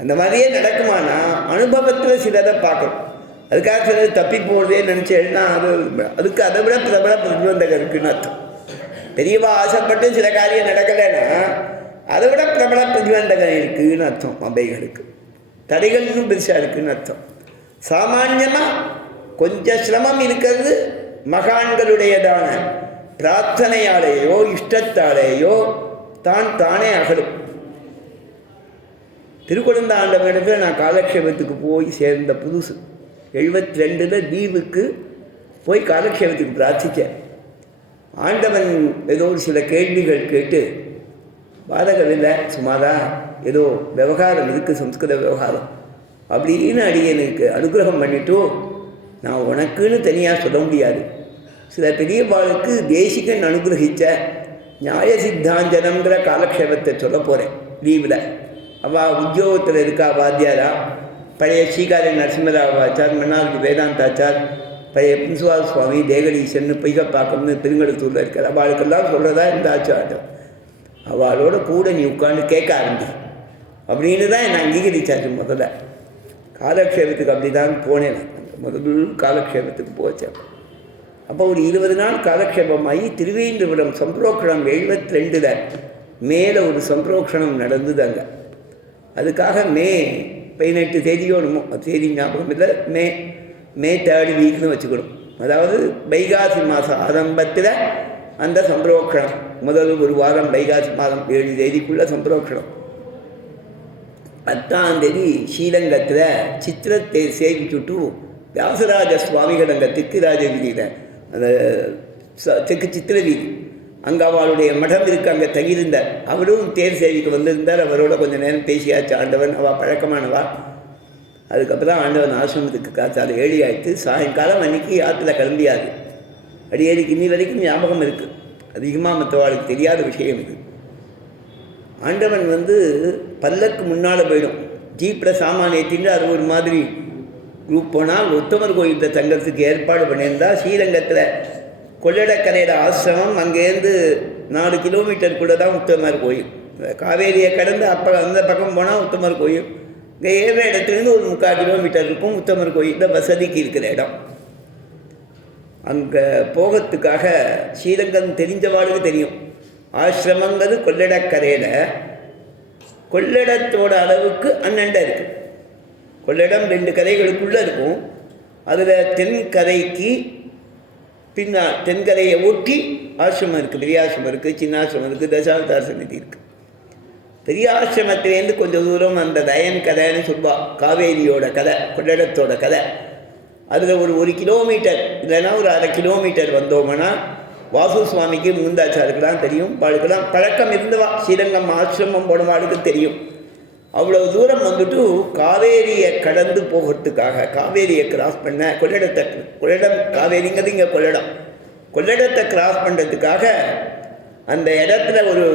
அந்த மாதிரியே நடக்குமானா அனுபவத்தில் சிலதை பார்க்கணும். அதுக்காக சிலர் தப்பி போடுறதே நினச்சேன்னா அதுக்கு அதை விட பிரபல பிரதிபந்தகம் இருக்குன்னு அர்த்தம். பெரியவா ஆசைப்பட்டு சில காரியம் நடக்கலைன்னா அதை விட பிரபல பிரதிபந்தகம் இருக்குன்னு அர்த்தம். அவைகளுக்கு தடைகள் இன்னும் பெருசாக இருக்குன்னு அர்த்தம். சாமான்யமாக கொஞ்சம் சிரமம் இருக்கிறது மகான்களுடையதான பிரார்த்தனையாலேயோ இஷ்டத்தாலேயோ தானே அகலும். திருக்குழந்தாண்டவனிடத்தில் நான் காலக்ஷேபத்துக்கு போய் சேர்ந்த புதுசு 72 லீவுக்கு போய் காலக்ஷேபத்துக்கு பிரார்த்தித்தேன். ஆண்டவன் ஏதோ ஒரு சில கேள்விகள் கேட்டு, பாதகம் இல்லை சும்மாதான் ஏதோ விவகாரம் இருக்குது, சம்ஸ்கிருத விவகாரம் அப்படின்னு அடியனுக்கு அனுகிரகம் பண்ணிவிட்டு, நான் உனக்குன்னு தனியாக சொல்ல முடியாது. சில பெரியவாளுக்கு தேசிகன் அனுகிரகித்த நியாய சித்தாஞ்சனங்கிற காலக்ஷேபத்தை சொல்ல போகிறேன் லீவில். அவள் உத்தியோகத்தில் இருக்கா வாத்தியாரா, பழைய ஸ்ரீகாரிய நரசிம்மராவாச்சார், மன்னார்கு வேதாந்தாச்சார், பழைய பிரின்சுவால் சுவாமி தேகடீசன் பொய்கப்பாக்கம்னு பெருங்கடத்தூரில் இருக்கார். அவளுக்கெல்லாம் சொல்கிறதா இந்த ஆச்சாரம். அவளோட கூட நீ உட்காந்து கேட்க ஆரம்பி அப்படின்னு தான் என்னை அங்கீகரிச்சாச்சு. முதல்ல காலக்ஷேபத்துக்கு அப்படி தான் போனேன். முதல் காலக்ஷேபத்துக்கு போச்சேன். அப்போ ஒரு 20 நாள் காலக்ஷேபமாகி திருவேந்திரபுரம் சம்பிரோக்ஷணம் 72 மேலே ஒரு சம்பிரோக்ஷணம் நடந்தது அங்கே. அதுக்காக மே 18 தேதியோ தேதி ஞாபகம் இல்லை, மே 3rd வீக்னு வச்சுக்கணும். அதாவது வைகாசி மாதம் ஆரம்பத்தில் அந்த சம்பிரோக்ஷணம், முதல் ஒரு வாரம் வைகாசி மாதம் 7 தேதிக்குள்ளே சம்பிரோக்ஷணம். 10ஆம் தேதி ஸ்ரீரங்கத்தில் சித்திரத்தை சேவிச்சுட்டு வியாசராஜ சுவாமிகள் அங்கே திக்குராஜ வீதியில் அந்த தெற்கு சித்திர வீதி அங்கே அவளுடைய மடம் இருக்குது, அங்கே தங்கியிருந்தார். அவரும் தேர் சேவிக்கு வந்திருந்தார். அவரோட கொஞ்சம் நேரம் பேசியாச்சு. ஆண்டவன் அவள் பழக்கமானவா. அதுக்கப்புறம் ஆண்டவன் ஆசிரமத்துக்கு காத்தால் 7 ஆயிடுத்து. சாயங்காலம் அன்றைக்கி ஆற்றுல கிளம்பியாது. அடியேறிக்கு இன்னி வரைக்கும் ஞாபகம் இருக்குது. அதிகமாக மற்றவாளுக்கு தெரியாத விஷயம் இது. ஆண்டவன் பல்லக்கு முன்னால் போயிடும். ஜீப்பில் சாமான் ஏற்றிட்டு அது ஒரு மாதிரி குரூப் போனால் உத்தமர் கோயிலில் தங்கறதுக்கு ஏற்பாடு பண்ணியிருந்தால் ஸ்ரீரங்கத்தில் கொள்ளிடக்கரையில் ஆசிரமம், அங்கேருந்து 4 கிலோமீட்டருக்குள்ளே தான் உத்தமர் கோயில். காவேரியை கடந்து அப்போ அந்த பக்கம் போனால் உத்தமர் கோயில். இங்கே ஏறுற இடத்துலேருந்து ஒரு 3/4 கிலோமீட்டர் இருக்கும் உத்தமர் கோயிலில் வசதிக்கு இருக்கிற இடம். அங்கே போகிறதுக்காக ஸ்ரீரங்கம் தெரிஞ்சவாளுக்கு தெரியும். ஆசிரமங்கிறது கொள்ளிடக்கரையில் கொள்ளிடத்தோட அளவுக்கு அண்ணண்டை இருக்குது. கொள்ளிடம் 2 கரைகளுக்குள்ளே இருக்கும். அதில் தென்கரைக்கு தென்கரையை ஒட்டி ஆசிரமம் இருக்குது. பெரிய ஆசிரமம் இருக்குது, சின்ன ஆசிரமம் இருக்குது, தசாவதார சந்நிதி இருக்குது. பெரிய ஆசிரமத்திலேருந்து கொஞ்சம் தூரம் அந்த தயன் கதைன்னு சொல்லுவாள், காவேரியோட கதை, கொள்ளிடத்தோட கதை. அதில் ஒரு 1 கிலோமீட்டர் இல்லைன்னா ஒரு 1/2 கிலோமீட்டர் வந்தோம்னா வாசு சுவாமிக்கு முகுந்தாச்சாருக்கெல்லாம் தெரியும். வாழ்க்கெல்லாம் பழக்கம் இருந்தவா ஸ்ரீரங்கம் ஆசிரமம் போனவாளுக்கு தெரியும். அவ்வளோ தூரம் வந்துட்டு காவேரியை கடந்து போகிறதுக்காக காவேரியை கிராஸ் பண்ண கொள்ளிடம் காவேரிங்கிறது இங்கே கொள்ளிடத்தை கிராஸ் பண்ணுறதுக்காக அந்த இடத்துல ஒரு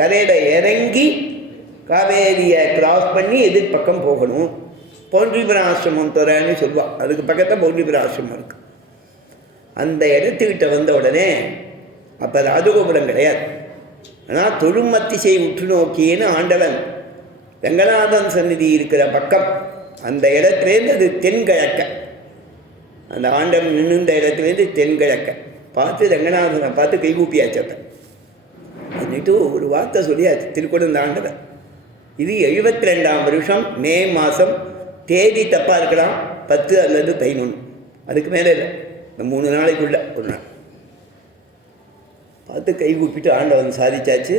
கரையில் இறங்கி காவேரியை கிராஸ் பண்ணி எதிர்பக்கம் போகணும். பௌண்டரிபுரம் ஆசிரமம் துறைன்னு சொல்லுவாள். அதுக்கு பக்கத்தில் பௌண்டரிபுரம் ஆசிரமம் இருக்குது. அந்த இடத்துக்கிட்ட வந்த உடனே அப்போ ராஜகோபுரம் கிடையாது. ஆனால் தொழுமத்திசை உற்று நோக்கியேன்னு ஆண்டவன் ரங்கநாதன் சந்நிதி இருக்கிற பக்கம் அந்த இடத்துலேருந்து அது தென்கிழக்க, அந்த ஆண்டவன் நின்றுந்த இடத்துலேருந்து தென்கிழக்க பார்த்து ரங்கநாதனை பார்த்து கைகூப்பியாச்சப்ப வந்துட்டு ஒரு வார்த்தை சொல்லியாச்சு. திருக்குடந்த ஆண்டவன் இது 72ஆம் வருஷம் மே மாதம், தேதி தப்பாக இருக்கலாம், 10 அல்லது 11, அதுக்கு மேலே இல்லை, இந்த 3 நாளைக்குள்ள ஒரு நாள் பார்த்து கை கூப்பிட்டு ஆண்டவன் சாதிச்சாச்சு.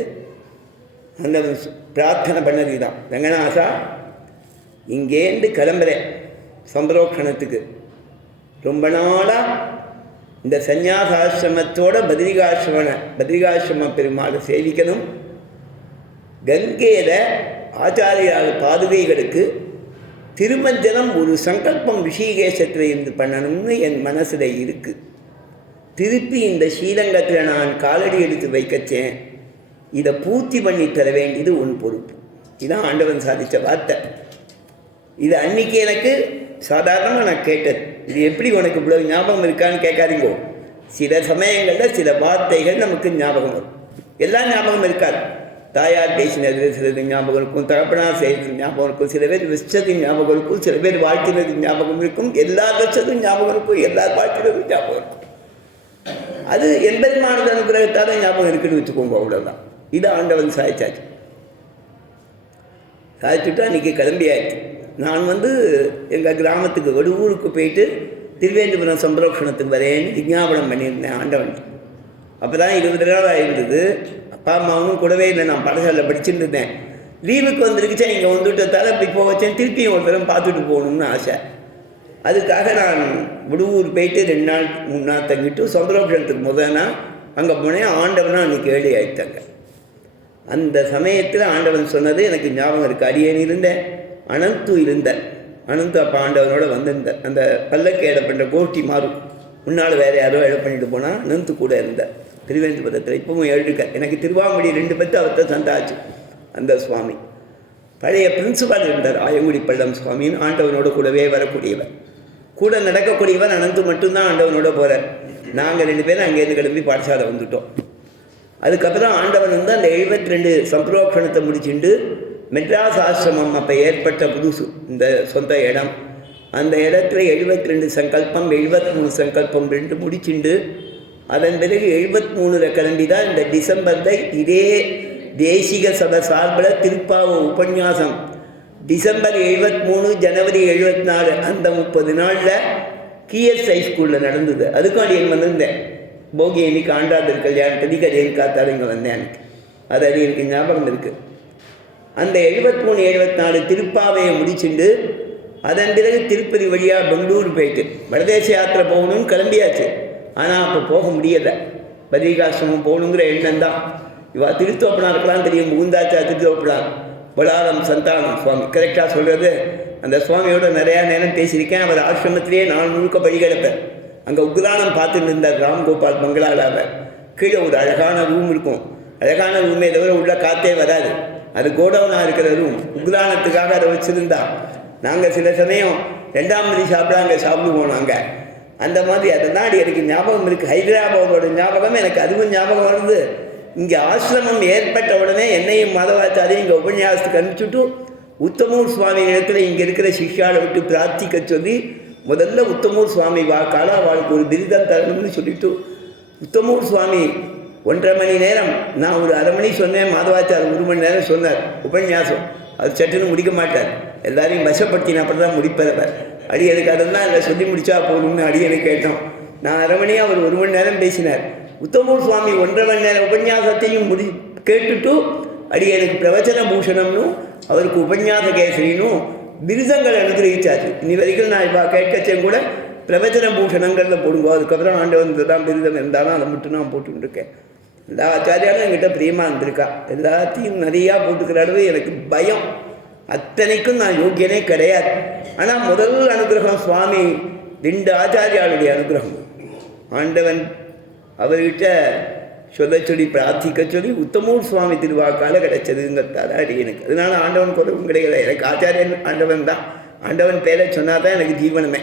ஆண்டவன் பிரார்த்தனை பண்ணது தான், ரங்கநாதா இங்கேருந்து கிளம்புறேன் சம்பரோக்ஷணத்துக்கு. ரொம்ப நாளாக இந்த சந்நியாசாசிரமத்தோட பத்ரிகாசிரம பெருமாளை சேவிக்கணும். கங்கையில் ஆச்சாரியால் பாதுகைகளுக்கு திருமஞ்சனம் ஒரு சங்கல்பம் ரிஷிகேசத்தில் இருந்து பண்ணணும்னு என் மனசில் இருக்குது. திருப்பி இந்த ஸ்ரீரங்கத்தில் நான் காலடி எடுத்து வைக்கச்சேன், இதை பூர்த்தி பண்ணி தர வேண்டியது உன் பொறுப்பு. இதுதான் ஆண்டவன் சாதித்த வார்த்தை. இது அன்றைக்கி எனக்கு சாதாரணமாக நான் கேட்டது. இது எப்படி உனக்கு இவ்வளோ ஞாபகம் இருக்கான்னு கேட்காதீங்கோ. சில சமயங்களில் சில வார்த்தைகள் நமக்கு ஞாபகம் வரும், எல்லாம் ஞாபகம் இருக்காது. தாயார் பேசினது சிலது ஞாபகம் இருக்கும், தகப்பனார் செய்தது ஞாபகம் இருக்கும், சில பேர் வச்சது ஞாபகம் இருக்கும், சில பேர் வாழ்த்தினது ஞாபகம் இருக்கும், எல்லார் வச்சதும் ஞாபகம் இருக்கும், எல்லார் வாழ்த்தினதும் ஞாபகம் இருக்கும். அது எம்பெருமானது அனுகிரகத்தால் ஞாபகம் இருக்குன்னு வச்சுக்கோங்க, அவ்வளோதான். இது ஆண்டவன் சாதிச்சாச்சு. சாதிச்சுட்டு அன்றைக்கி கிளம்பியாச்சு. நான் எங்கள் கிராமத்துக்கு வடுவூருக்கு போயிட்டு திருவேந்திபுரம் சம்பரோக்ஷணத்துக்கு வரேன்னு விஞ்ஞாபனம் பண்ணியிருந்தேன் ஆண்டவன். அப்போ தான் 20 நாள் ஆகிருந்தது. அப்பா அம்மாவும் கூடவே இல்லை, நான் பாடசாலையில் படிச்சுட்டு இருந்தேன். லீவுக்கு வந்துருக்குச்சேன், இங்கே வந்துவிட்டதால் இப்படி போக வச்சேன். திருப்பியும் ஒரு தரம் பார்த்துட்டு போகணும்னு ஆசை. அதுக்காக நான் வடுவூர் போயிட்டு 2 நாள் 3 நாள் தங்கிட்டு சம்பரோக்ஷணத்துக்கு முதல்னா அங்கே போனேன். ஆண்டவனாக அன்றைக்கி ஏழை ஆயிட்டாங்க. அந்த சமயத்தில் ஆண்டவன் சொன்னது எனக்கு ஞாபகம் இருக்குது. அடியேன் இருந்தேன், அனந்து இருந்தேன். அனந்து அப்போ ஆண்டவனோட வந்திருந்தேன். அந்த பல்லக்கு எடை பண்ணுற கோஷ்டி மாறும், முன்னால் வேறு யாரோ எடை பண்ணிட்டு போனால் அனந்து கூட இருந்தேன் திருவேந்திபுரத்தில். இப்பவும் எழுதுக்க எனக்கு திருவாமொழி 2 பேர்த்து அவர்கிட்ட சந்தாச்சு. அந்த சுவாமி பழைய பிரின்சிபால் இருந்தார், ஆயங்குடி பள்ளம் சுவாமின்னு. ஆண்டவனோட கூடவே வரக்கூடியவர், கூட நடக்கக்கூடியவர். அனந்து மட்டும்தான் ஆண்டவனோட போகிறார். நாங்கள் 2 பேரும் அங்கேருந்து கிளம்பி பாடசாலை வந்துவிட்டோம். அதுக்கப்புறம் ஆண்டவன் அந்த 72 சம்பரோக்ஷணத்தை முடிச்சுட்டு மெட்ராஸ் ஆசிரமம் அப்போ ஏற்பட்ட புதுசு இந்த சொந்த இடம். அந்த இடத்துல 72 சங்கல்பம் 73 சங்கல்பம் 2 முடிச்சுண்டு அதன் பிறகு 73 கிளம்பி தான் இந்த டிசம்பரில் இதே தேசிக சபை சார்பில் திருப்பாவ உபன்யாசம் டிசம்பர் 73 ஜனவரி 74 அந்த 30 நாளில் கிஎஸ் ஹைஸ்கூலில் நடந்தது. அதுக்கும் அடியன் வந்திருந்தேன். போகி அன்னைக்கு ஆண்டாதர் கல்யாணத்துக்கு அடியன் காத்தாரு இங்கே வந்தேன். எனக்கு அது எனக்கு ஞாபகம் இருக்குது. அந்த 73 74 திருப்பாவையை முடிச்சுண்டு அதன் பிறகு திருப்பதி வழியாக பெங்களூர் போயிட்டு வடதேச யாத்திரை போகணும்னு கிளம்பியாச்சு. ஆனால் அப்போ போக முடியலை. பத்ரிகாசிரமம் போகணுங்கிற எண்ணம் தான். இவா திருத்தோப்பனாருக்கெல்லாம் தெரியும், முகுந்தாச்சா திருத்தோப்பனார், பலாரம் சந்தானம் சுவாமி கரெக்டாக சொல்கிறது. அந்த சுவாமியோட நிறையா நேரம் பேசியிருக்கேன். அவர் ஆசிரமத்திலேயே நான் முழுக்க வழிகிடப்பேன். அங்கே உக்ரானம் பார்த்துட்டு இருந்தார் ராம்கோபால் பங்களாவில். கீழே ஒரு அழகான ரூம் இருக்கும். அழகான ரூமே தவிர உள்ள காற்றே வராது. அது கோடவுனாக இருக்கிற ரூம். உக்ரானத்துக்காக அதை வச்சுருந்தா. நாங்கள் சில சமயம் 2ஆம் மணி சாப்பிட அங்கே சாப்பிடுவோம் நாங்கள். அந்த மாதிரி அதை தான் எனக்கு ஞாபகம் இருக்குது. ஹைதராபாதோட ஞாபகம் எனக்கு அதுவும் ஞாபகம் வருது. இங்கே ஆசிரமம் ஏற்பட்ட உடனே என்னையும் மாதவாச்சாரியும் இங்கே உபன்யாசத்துக்கு அனுப்பிச்சுட்டு உத்தமூர் சுவாமி இடத்துல இங்கே இருக்கிற சிஷ்யாவை விட்டு பிரார்த்திக்க சொல்லி முதல்ல உத்தமூர் சுவாமி வாக்கால அவளுக்கு ஒரு பிரிதம் தரணும்னு சொல்லிட்டு உத்தமூர் சுவாமி 1.5 மணி நேரம், நான் ஒரு அரை மணி சொன்னேன், மாதவாச்சார் 1 மணி நேரம் சொன்னார் உபன்யாசம். அது சட்டுன்னு முடிக்க மாட்டார், எல்லாரையும் வசப்படுத்தின அப்புறம் தான் முடிப்பவர். அடியனுக்கு அதெல்லாம் இல்லை, சொல்லி முடிச்சா போகணும்னு அடியனுக்கு கேட்டோம். நான் அரை மணி, அவர் 1 மணி நேரம் பேசினார். உத்தமூர் சுவாமி 1.5 மணி நேரம் உபன்யாசத்தையும் கேட்டுட்டு அடியனுக்கு பிரவச்சன பூஷணம்னு அவருக்கு உபன்யாச கேசரினும் பிருதங்கள் அனுகிரகிச்சாச்சு. இனி வரைக்கும் நான் இப்போ கேட்கச்சேன் கூட பிரவச்சன பூஷணங்களில் போடுங்க. அதுக்கப்புறம் ஆண்டவன் தான் பிருதம் இருந்தாலும் அதை மட்டும் நான் போட்டுருக்கேன். எல்லா ஆச்சாரியாலும் என்கிட்ட பிரியமாக இருந்திருக்கா. எல்லாத்தையும் நிறையா போட்டுக்கிற அளவு எனக்கு பயம். அத்தனைக்கும் நான் யோக்கியனே கிடையாது. ஆனால் முதல் அனுகிரகம் சுவாமி 2 ஆச்சாரியாளுடைய அனுகிரகம். ஆண்டவன் அவர்கிட்ட சொல்ல சொல்லி பிரார்த்திக்க சொல்லி உத்தமூர் சுவாமி திருவாக்கால கிடைச்சதுங்கிறதால அடி எனக்கு. அதனால ஆண்டவன் குறவும் கிடையாது. எனக்கு ஆச்சாரியன் ஆண்டவன் தான். ஆண்டவன் பேரை சொன்னால் தான் எனக்கு ஜீவனமே.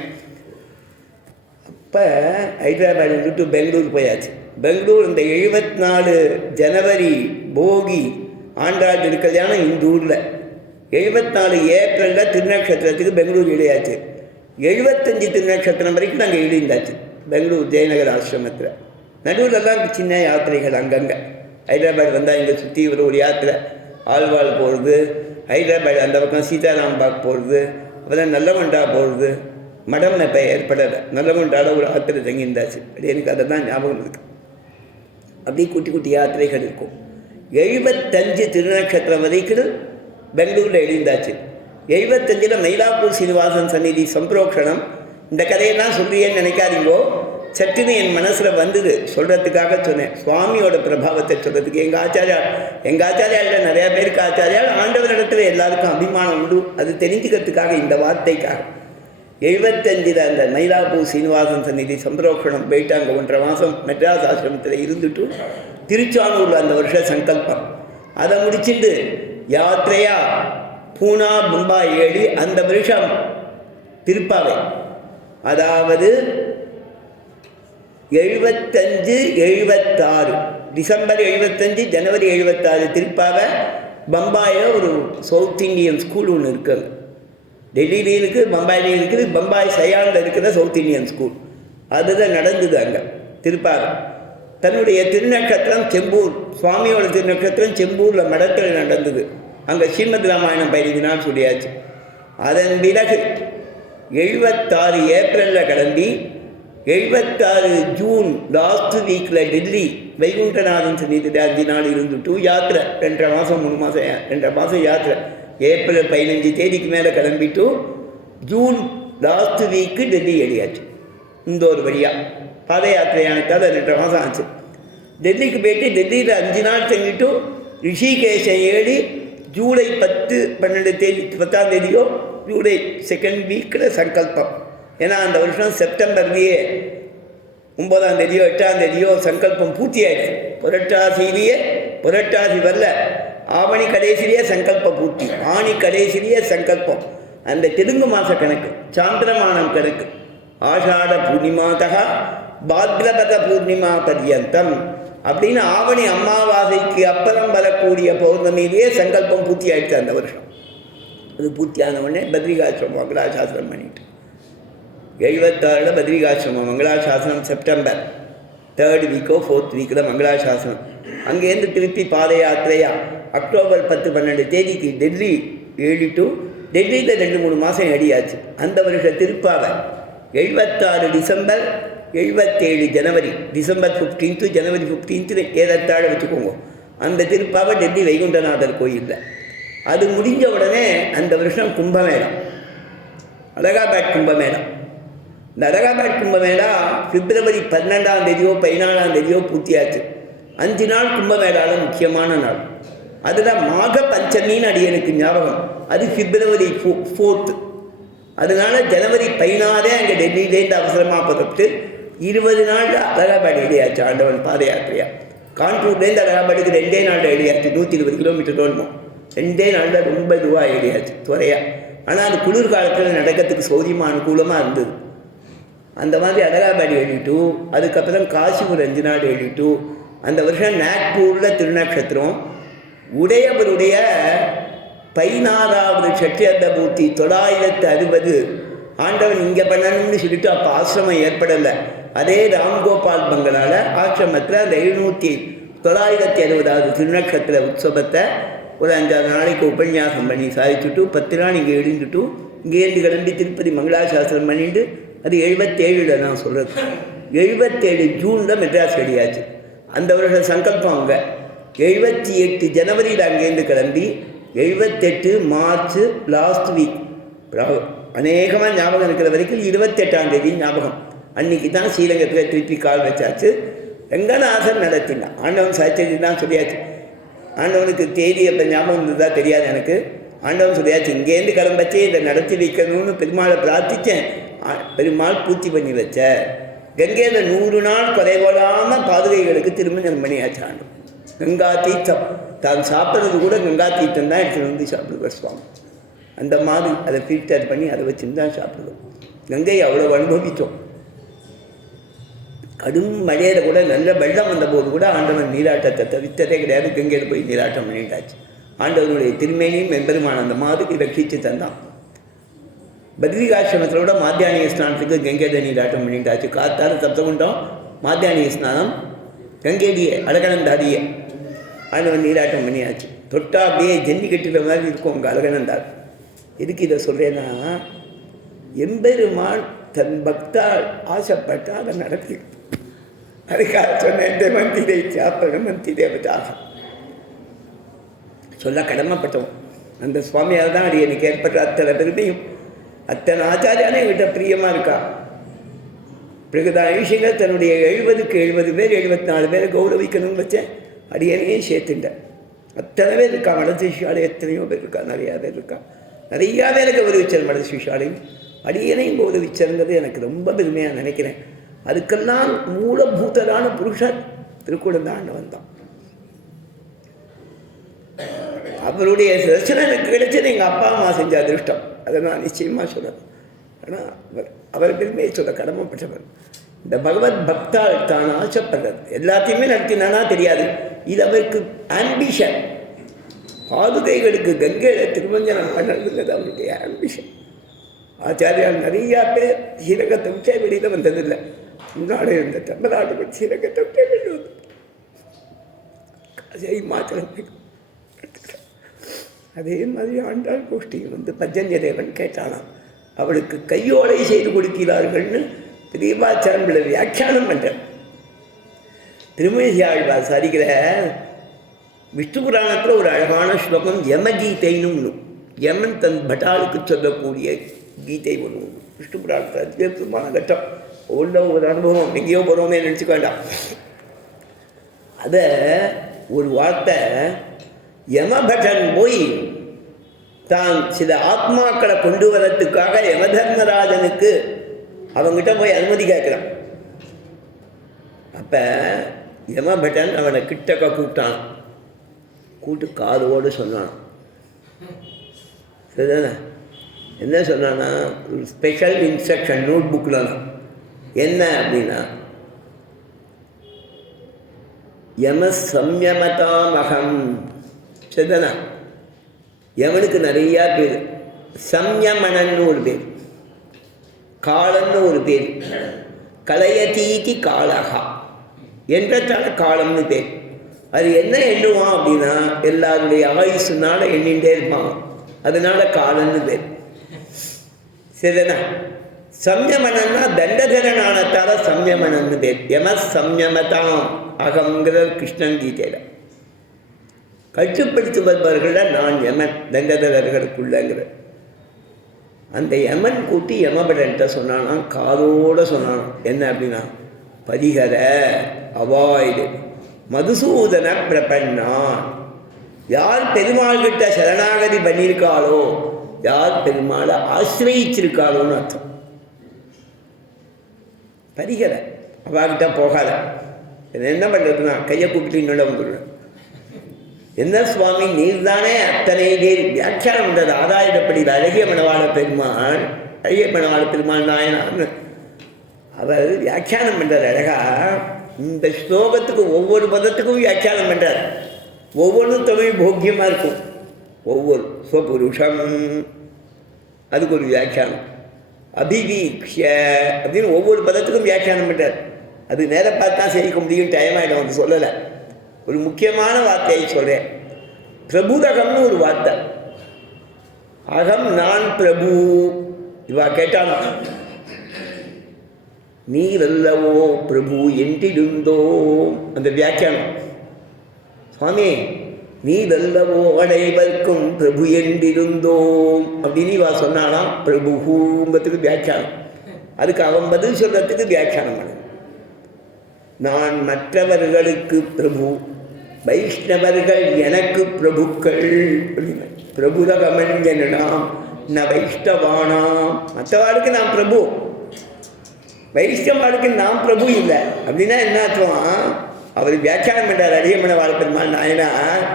அப்போ ஹைதராபாத் விட்டு பெங்களூர் போயாச்சு. பெங்களூர் இந்த 74 ஜனவரி போகி ஆண்டாள் திருக்கல்யாணம் இந்த ஊரில். 74 ஏப்ரலில் திருநக்ஷத்திரத்துக்கு பெங்களூர் இடையாச்சு. 75 திருநக்ஷத்திரம் வரைக்கும் நாங்கள் எழுந்தாச்சு பெங்களூர் ஜெயநகர் ஆசிரமத்தில். நடுவில் தான் சின்ன யாத்திரைகள் அங்கங்கே. ஹைதராபாத் வந்தால் இங்கே சுற்றி ஒரு யாத்திரை, ஆழ்வாள் போகிறது, ஹைதராபாத் அந்த பக்கம் சீதாராம் பாக் போகிறது, அப்புறம் நல்லமண்டா போகிறது. மடம் இப்போ ஏற்படலை. நல்லமண்டாவில் ஒரு யாத்திரை தங்கியிருந்தாச்சு. அப்படி எனக்கு அதை தான் ஞாபகம் இருக்குது. அப்படி குட்டி குட்டி யாத்திரைகள் இருக்கும். 75 திருநக்ஷத்திரம் வரைக்கும் பெங்களூரில் எழுந்தாச்சு. 75 மயிலாப்பூர் சீனிவாசன் சந்நிதி சம்பிரோக்ஷணம். இந்த கதையெல்லாம் சொல்றியேன்னு நினைக்காதீங்கோ, சட்டுன்னு என் மனசில் வந்தது, சொல்கிறதுக்காக சொன்னேன். சுவாமியோட பிரபாவத்தை சொல்கிறதுக்கு. எங்கள் ஆச்சாரியால் நிறையா பேருக்கு ஆச்சாரியால் ஆண்டவரிடத்துல எல்லாருக்கும் அபிமானம் உண்டு. அது தெரிஞ்சுக்கிறதுக்காக இந்த வார்த்தைக்காக 75 அந்த மயிலாப்பூர் சீனிவாசன் சந்நிதி சம்பிரோக்ஷணம் போயிட்டு அங்கே 1.5 மாதம் மெட்ராஸ் ஆசிரமத்தில் இருந்துட்டு திருச்சானூரில் அந்த வருஷ சங்கல்பம் அதை முடிச்சுட்டு யாத்திரையா பூனா மும்பாய் ஏறி அந்த வருஷம் திருப்பாவை, அதாவது 75, 76 டிசம்பர் 75 ஜனவரி 76 திருப்பாவை பம்பாயில் ஒரு சவுத் இண்டியன் ஸ்கூல் ஒன்று இருக்குது. டெல்லியிலையும் இருக்குது, பம்பாயிலையும் இருக்குது. பம்பாய் சயானில் இருக்கிற சவுத் இண்டியன் ஸ்கூல் அதுதான் நடந்தது அங்கே திருப்பாவை. தன்னுடைய திருநட்சத்திரம் செம்பூர், சுவாமியோட திருநட்சத்திரம் செம்பூரில் மடத்தில் நடந்தது. அங்கே ஸ்ரீமத் ராமாயணம் பயிரினான்னு சொல்லியாச்சு. அதன் பிறகு 76 ஏப்ரலில் கிளம்பி 76 ஜூன் லாஸ்ட் வீக்கில் டெல்லி வைகுண்டநாதன் சந்நிதி 5 நாள் இருந்துட்டு யாத்திரை 2.5 மாதம் 3 மாதம் 2.5 மாதம் யாத்திரை. ஏப்ரல் 15 தேதிக்கு மேலே கிளம்பிட்டு ஜூன் லாஸ்ட் வீக்கு டெல்லி ஏறியாச்சு. இந்த ஒரு வழியாக பாத யாத்திரையானதால் 2.5 மாதம் ஆச்சு. டெல்லிக்கு போயிட்டு டெல்லியில் 5 நாள் தங்கிட்டு ரிஷிகேஷன் ஏறி ஜூலை 10, 12 தேதி 10ஆம் தேதியோ ஜூலை 2nd வீக்கில் சங்கல்பம். ஏன்னா அந்த வருஷம் செப்டம்பர்லேயே 9ஆம் தேதியோ 8ஆம் தேதியோ சங்கல்பம் பூர்த்தி ஆயிடுச்சு. புரட்டாசி வரல, ஆவணி கடைசிலேயே சங்கல்ப பூர்த்தி, ஆணி கடைசிலேயே சங்கல்பம். அந்த தெலுங்கு மாத கணக்கு சாந்திரமானம் கணக்கு ஆஷாட பூர்ணிமாதா பாத்ரபத பூர்ணிமா பர்யந்தம் அப்படின்னு ஆவணி அமாவாசைக்கு அப்புறம் வரக்கூடிய பௌர்ணமியிலேயே சங்கல்பம் பூர்த்தி ஆயிடுச்சு அந்த வருஷம். அது பூர்த்தியான உடனே பத்ரிகாசிரமம் மங்களாசாசனம் பண்ணிட்டு 76 பத்ரிகாசிரமம் மங்களாசாசனம் செப்டம்பர் 3rd வீக்கோ 4th வீக்கில் மங்களாசாசனம். அங்கேருந்து திருப்பி பாத யாத்திரையா அக்டோபர் 10, 12 தேதிக்கு டெல்லி ஏறிட்டு டெல்லியில் 2-3 மாதம் அடியாச்சு. அந்த வருஷம் திருப்பாவை 76 டிசம்பர் 77 ஜனவரி, டிசம்பர் 15th ஜனவரி 15th ஏறத்தாழ வச்சுக்கோங்க. அந்த திருப்பாவை டெல்லி வைகுண்டநாதர் கோயிலில். அது முடிஞ்ச உடனே அந்த வருஷம் கும்பமேளம், அலகாபாத் கும்பமேளம். இந்த அலகாபாத் கும்பமேளா பிப்ரவரி 12ஆம் தேதியோ 14ஆம் தேதியோ பூர்த்தியாச்சு. 5 நாள் கும்பமேளாவில் முக்கியமான நாள். அதில் மாக பஞ்சமின்னு அடியனுக்கு ஞாபகம். அது பிப்ரவரி 4th. அதனால ஜனவரி 16 அங்கே டெல்லியிலேருந்து அவசரமாக புறப்பட்டு 20 நாளில் அலகாபாத் ஏறியாச்சு ஆண்டவன் பாத யாத்திரையா. கான்பூர்லேருந்து அலகாபாத்துக்கு 2 நாளில் ஏறியாச்சு. 120 கிலோமீட்டர் தோணும். 2 நாளில் ரொம்ப இதுவாக ஏறியாச்சு துறையாக. ஆனால் அது குளிர்காலத்தில் நடக்கிறதுக்கு சௌரியமாக அனுகூலமாக இருந்தது. அந்த மாதிரி அலகாபாத் ஏறிட்டு அதுக்கப்புறம் காசி ஒரு 5 நாள் ஏறிட்டு அந்த வருஷம் நாக்பூரில் திருநக்ஷத்திரம், உடையவருடைய 16வது சட்சியர்த்த பூர்த்தி 960 ஆண்டவன் இங்கே பண்ணணும்னு சொல்லிட்டு அப்போ ஆசிரமம் ஏற்படலை. அதே ராம்கோபால் பங்களால் ஆசிரமத்தில் அந்த 960வது திருநக்ஷத்திர உற்சவத்தை ஒரு 5-6 நாளைக்கு உபன்யாசம் பண்ணி சாதிச்சுட்டு 10 நாள் இங்கே எழுந்துட்டு இங்கேருந்து கிளம்பி திருப்பதி மங்களாசாஸ்திரம் பண்ணிட்டு அது 77 நான் சொல்கிறது. 77 ஜூனில் மெட்ராஸ் ரெடியாச்சு. அந்த வருஷம் சங்கல்பம் அவங்க 78 ஜனவரியில் அங்கேருந்து கிளம்பி 78 மார்ச் லாஸ்ட் வீக் அநேகமாக ஞாபகம் இருக்கிற வரைக்கும் 28ஆம் தேதி ஞாபகம். அன்றைக்கி தான் ஸ்ரீரங்கத்தில் திருப்பி கால் வச்சாச்சு. ரங்கநாதன் நடத்தினான். ஆண்டவன் சாட்சி தான் சொல்லியாச்சு. ஆண்டவனுக்கு தேதி அப்போ ஞாபகம் இருந்ததா தெரியாது எனக்கு. ஆண்டவன் சொல்லியாச்சு இங்கேருந்து கிளம்பச்சே இதை நடத்தி வைக்கணும்னு பெருமாளை பிரார்த்தித்தேன். பெருமாள் பூர்த்தி பண்ணி வச்ச. கங்கையில் 100 நாள் குறைவிடாமல் பாதுகைகளுக்கு திருமணம் பண்ணியாச்சு ஆண்டவன். கங்கா தீர்த்தம் தான் சாப்பிட்றது கூட கங்கா தீர்த்தம் தான் எடுத்துகிட்டு வந்து சாப்பிடுவார் சுவாமி. அந்த மாதிரி அதை ஃபில்டர் பண்ணி அதை வச்சுன்னு தான் சாப்பிடுவோம். கங்கையை அவ்வளோ அனுபவித்தோம். கடும் மழையில் கூட நல்ல வெள்ளம் வந்தபோது கூட ஆண்டவன் நீராட்டத்தை தவிர்த்ததே கிடையாது. கங்கையில் போய் நீராட்டம் பண்ணிட்டாச்சு. ஆண்டவனுடைய திருமேனியும் எம்பெருமான் அந்த மாதிரி ரட்சித்து தந்தான். பத்ரிகாசிரமத்தில் கூட மாத்தியானிய ஸ்நானத்துக்கு கங்கையில் நீராட்டம் பண்ணிட்டாச்சு. காத்தாறு சப்தகுண்டம் மாத்தியானிய ஸ்நானம் கங்கைடியை அழகனந்தாடியை ஆண்டவன் நீராட்டம் பண்ணியாச்சு. தொட்டா அப்படியே ஜன்னி கட்டுற மாதிரி இருக்கும் அங்கே அழகனந்தாள். எதுக்கு இதை சொல்கிறேன்னா, எம்பெருமான் தன் பக்தால் ஆசைப்பட்டா அதை நடத்தி. அதுக்காக சொன்னேன், இந்த மந்திரை சாப்பிடணும் மந்தி தேவதாக சொல்ல கடமைப்பட்டோம். அந்த சுவாமியால் தான் அது எனக்கு ஏற்பட்ட அத்தனை பெருமையும் அத்தனை ஆச்சாரியானே என்கிட்ட பிரியமாக இருக்கா. பிரகதாயுஷிங்க தன்னுடைய 70க்கு 70 பேர் 74 பேரை கௌரவிக்கணும்னு வச்சேன். அடியனையும் சேர்த்துட்டேன். அத்தனை பேர் இருக்கா. மடத்து விஷாலை எத்தனையோ பேர் இருக்கா. நிறையா பேர் இருக்கா. நிறையா பேரை கௌரவிச்சார். மடத்து விஷாலையும் அடியனையும் கௌரவிச்சிருந்தது எனக்கு ரொம்ப பெருமையாக நினைக்கிறேன். அதுக்கெல்லாம் மூலபூதரான புருஷர் திருக்குடந்தாண்டவன் தான். அவருடைய தரிசனம் எனக்கு கிடைச்சது எங்கள் அப்பா அம்மா செஞ்ச அதிருஷ்டம். அதை நான் நிச்சயமாக சொல்லுவேன். ஆனால் அவர் பெருமையை சொல்ல கடமைப்பட்டவர். இந்த பகவத் பக்தால் தான் ஆசைப்படுறது எல்லாத்தையுமே நடத்தினானா தெரியாது. இது அவருக்கு ஆம்பிஷன். பாதுகைகளுக்கு கங்கையில் திருமஞ்சனம் பண்ணுறதுங்கிறது அவருடைய ஆம்பிஷன். ஆச்சாரியால் நிறையா பேர் சீரகத்தை விட்டே வெளியில் வந்ததில்லை. முன்னாடி இருந்த தமிழ்நாடு சீரகத்தை விட்டே வெளியே வந்து மாத்திரம். அதே மாதிரி ஆண்டாள் கோஷ்டியில் வந்து பஞ்சஞ்சதேவன் கேட்டானாம். அவளுக்கு கையோடை செய்து கொடுக்கிறார்கள்னு பெரியவாச்சாரன் வியாக்கியானம் பண்ணுறார். திருமழிசை ஆழ்வார் சாதிக்கிற விஷ்ணு புராணத்தில் ஒரு அழகான ஸ்லோகம் யமகீதைன்னு ஒன்று. யமன் தன் பட்டாளுக்கு சொல்லக்கூடிய கீதை ஒன்று உண்டு விஷ்ணு புராணத்தில். அத்தியமான கட்டம் உள்ள ஒரு அனுபவம். எங்கேயோ போகிறோமே நினச்சிக்க வேண்டாம். அதை ஒரு வார்த்தை யமபட்டன் போய் தான் சில ஆத்மாக்களை கொண்டு வரத்துக்காக யமதர்மராஜனுக்கு அவங்ககிட்ட போய் அனுமதி கேட்குறான். அப்போ யமபட்டன் அவனை கிட்டக்க கூப்பிட்டான். கூப்பிட்டு காதோடு சொன்னான். சரிதானே? என்ன சொன்னான்னா, ஒரு ஸ்பெஷல் இன்ஸ்ட்ரக்ஷன் நோட் புக்கில் என்ன அப்படின்னா, யம சம்யமதாமகம். சரிதானா? யமனுக்கு நிறையா பேர். சம்யமனன்னு ஒரு பேர், காலன்னு ஒரு பேர், கலையதீதி காலகா என்றால காலம்னு பேர். அது என்ன எண்ணுவான் அப்படின்னா, எல்லாருடைய ஆயுசுனால எண்ணிகிட்டே இருப்பான். அதனால காலன்னு பேர். சரிதானா? சம்யமனன்னா தண்டதரனானத்தால சம்யமனன்னு பேர். யம சம்யமதாம் அகங்கிற கிருஷ்ணன் கீதையில் கட்டுப்படுத்தி வருபவர்கள் நான் யமன் தண்டதரர்களுக்குள்ளங்கிற. அந்த யமன் கூட்டி யமபடன்ட்ட சொன்னானா, காதோடு சொன்னான். என்ன அப்படின்னா, பரிகர அவாய்டு மதுசூதன பிரபன்னான். யார் பெருமாள்கிட்ட சரணாகதி பண்ணியிருக்காளோ, யார் பெருமாளை ஆசிரியிச்சிருக்காளோன்னு அர்த்தம். பரிகர அவாகிட்ட போகாத. என்ன பண்ணுறதுன்னா, கையை கூப்பிட்டு இன்னொட வந்துடுவேன். என்ன சுவாமி நீர் தானே அத்தனை பேர் வியாக்கியானம் பண்ணுறது ஆதாயப்படி அழகிய மணவாள பெருமாள், அழகிய மணவாள பெருமாள் நாயனான்னு அவர் வியாக்கியானம் பண்ணுறது அழகா. இந்த ஸ்லோகத்துக்கு ஒவ்வொரு பதத்துக்கும் வியாக்கியானம் பண்ணுறார். ஒவ்வொன்றும் தமிழ் போக்கியமாக இருக்கும். ஒவ்வொரு ஸ்வபுருஷம் அதுக்கு ஒரு வியாக்கியானம், அபிவீக்ஷ அப்படின்னு ஒவ்வொரு பதத்துக்கும் வியாக்கியானம் பண்ணுறார். அது நேராக பார்த்தா சரிக்க முடியும், டைம் ஆகிடும். அது சொல்லலை. ஒரு முக்கியமான வார்த்தையை சொல்கிறேன். பிரபுரகம்னு ஒரு வார்த்தை. அகம் நான் பிரபு. இவா கேட்டானா நீ வல்லவோ பிரபு என்றிருந்தோ, அந்த வியாக்கியானம். சுவாமி நீ வல்லவோ அடைவர்க்கும் பிரபு என்றிருந்தோம் அப்படின்னு இவா சொன்னாலாம். பிரபுங்கிறதுக்கு வியாக்கியானம். அதுக்கு அவன் பதில் சொல்கிறதுக்கு வியாக்கியானம் பண்ணு. நான் மற்றவர்களுக்கு பிரபு, வைஷ்ணவர்கள் எனக்கு பிரபுக்கள். பிரபுரகமஞ்சனாம் ந வைஷ்ணவானாம். மற்றவாளுக்கு நான் பிரபு, வைஷ்ணவாளுக்கு நான் பிரபு இல்லை அப்படின்னா என்ன அர்த்தம்? அவர் வியாக்கியானம் பண்ணுறார் அடியமன வாழ்பெருமாள் நாயனார்.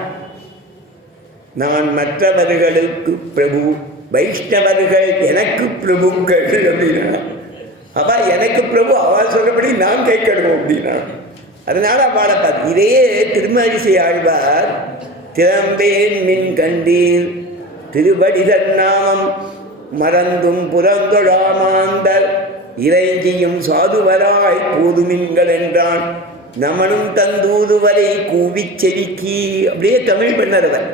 நான் மற்றவர்களுக்கு பிரபு, வைஷ்ணவர்கள் எனக்கு பிரபுக்கள் அப்படின்னா அவள் எனக்கு பிரபு, அவள் சொல்றபடி நான் கேட்கணும் அப்படின்னா அதனால அவளை பார்த்து இதையே திருமழிசை ஆழ்வார் திறம்பேன் மின் கண்டீர் திருவடி தன்னாமம் மறந்தும் புறந்தொழாமாந்தர் இறைஞ்சியும் சாதுவராய் போதுமின்கள் என்றான் நமனும் தந்தூதுவரை கூவிச் செவிக்கி. அப்படியே தமிழ் பண்ணறவர்.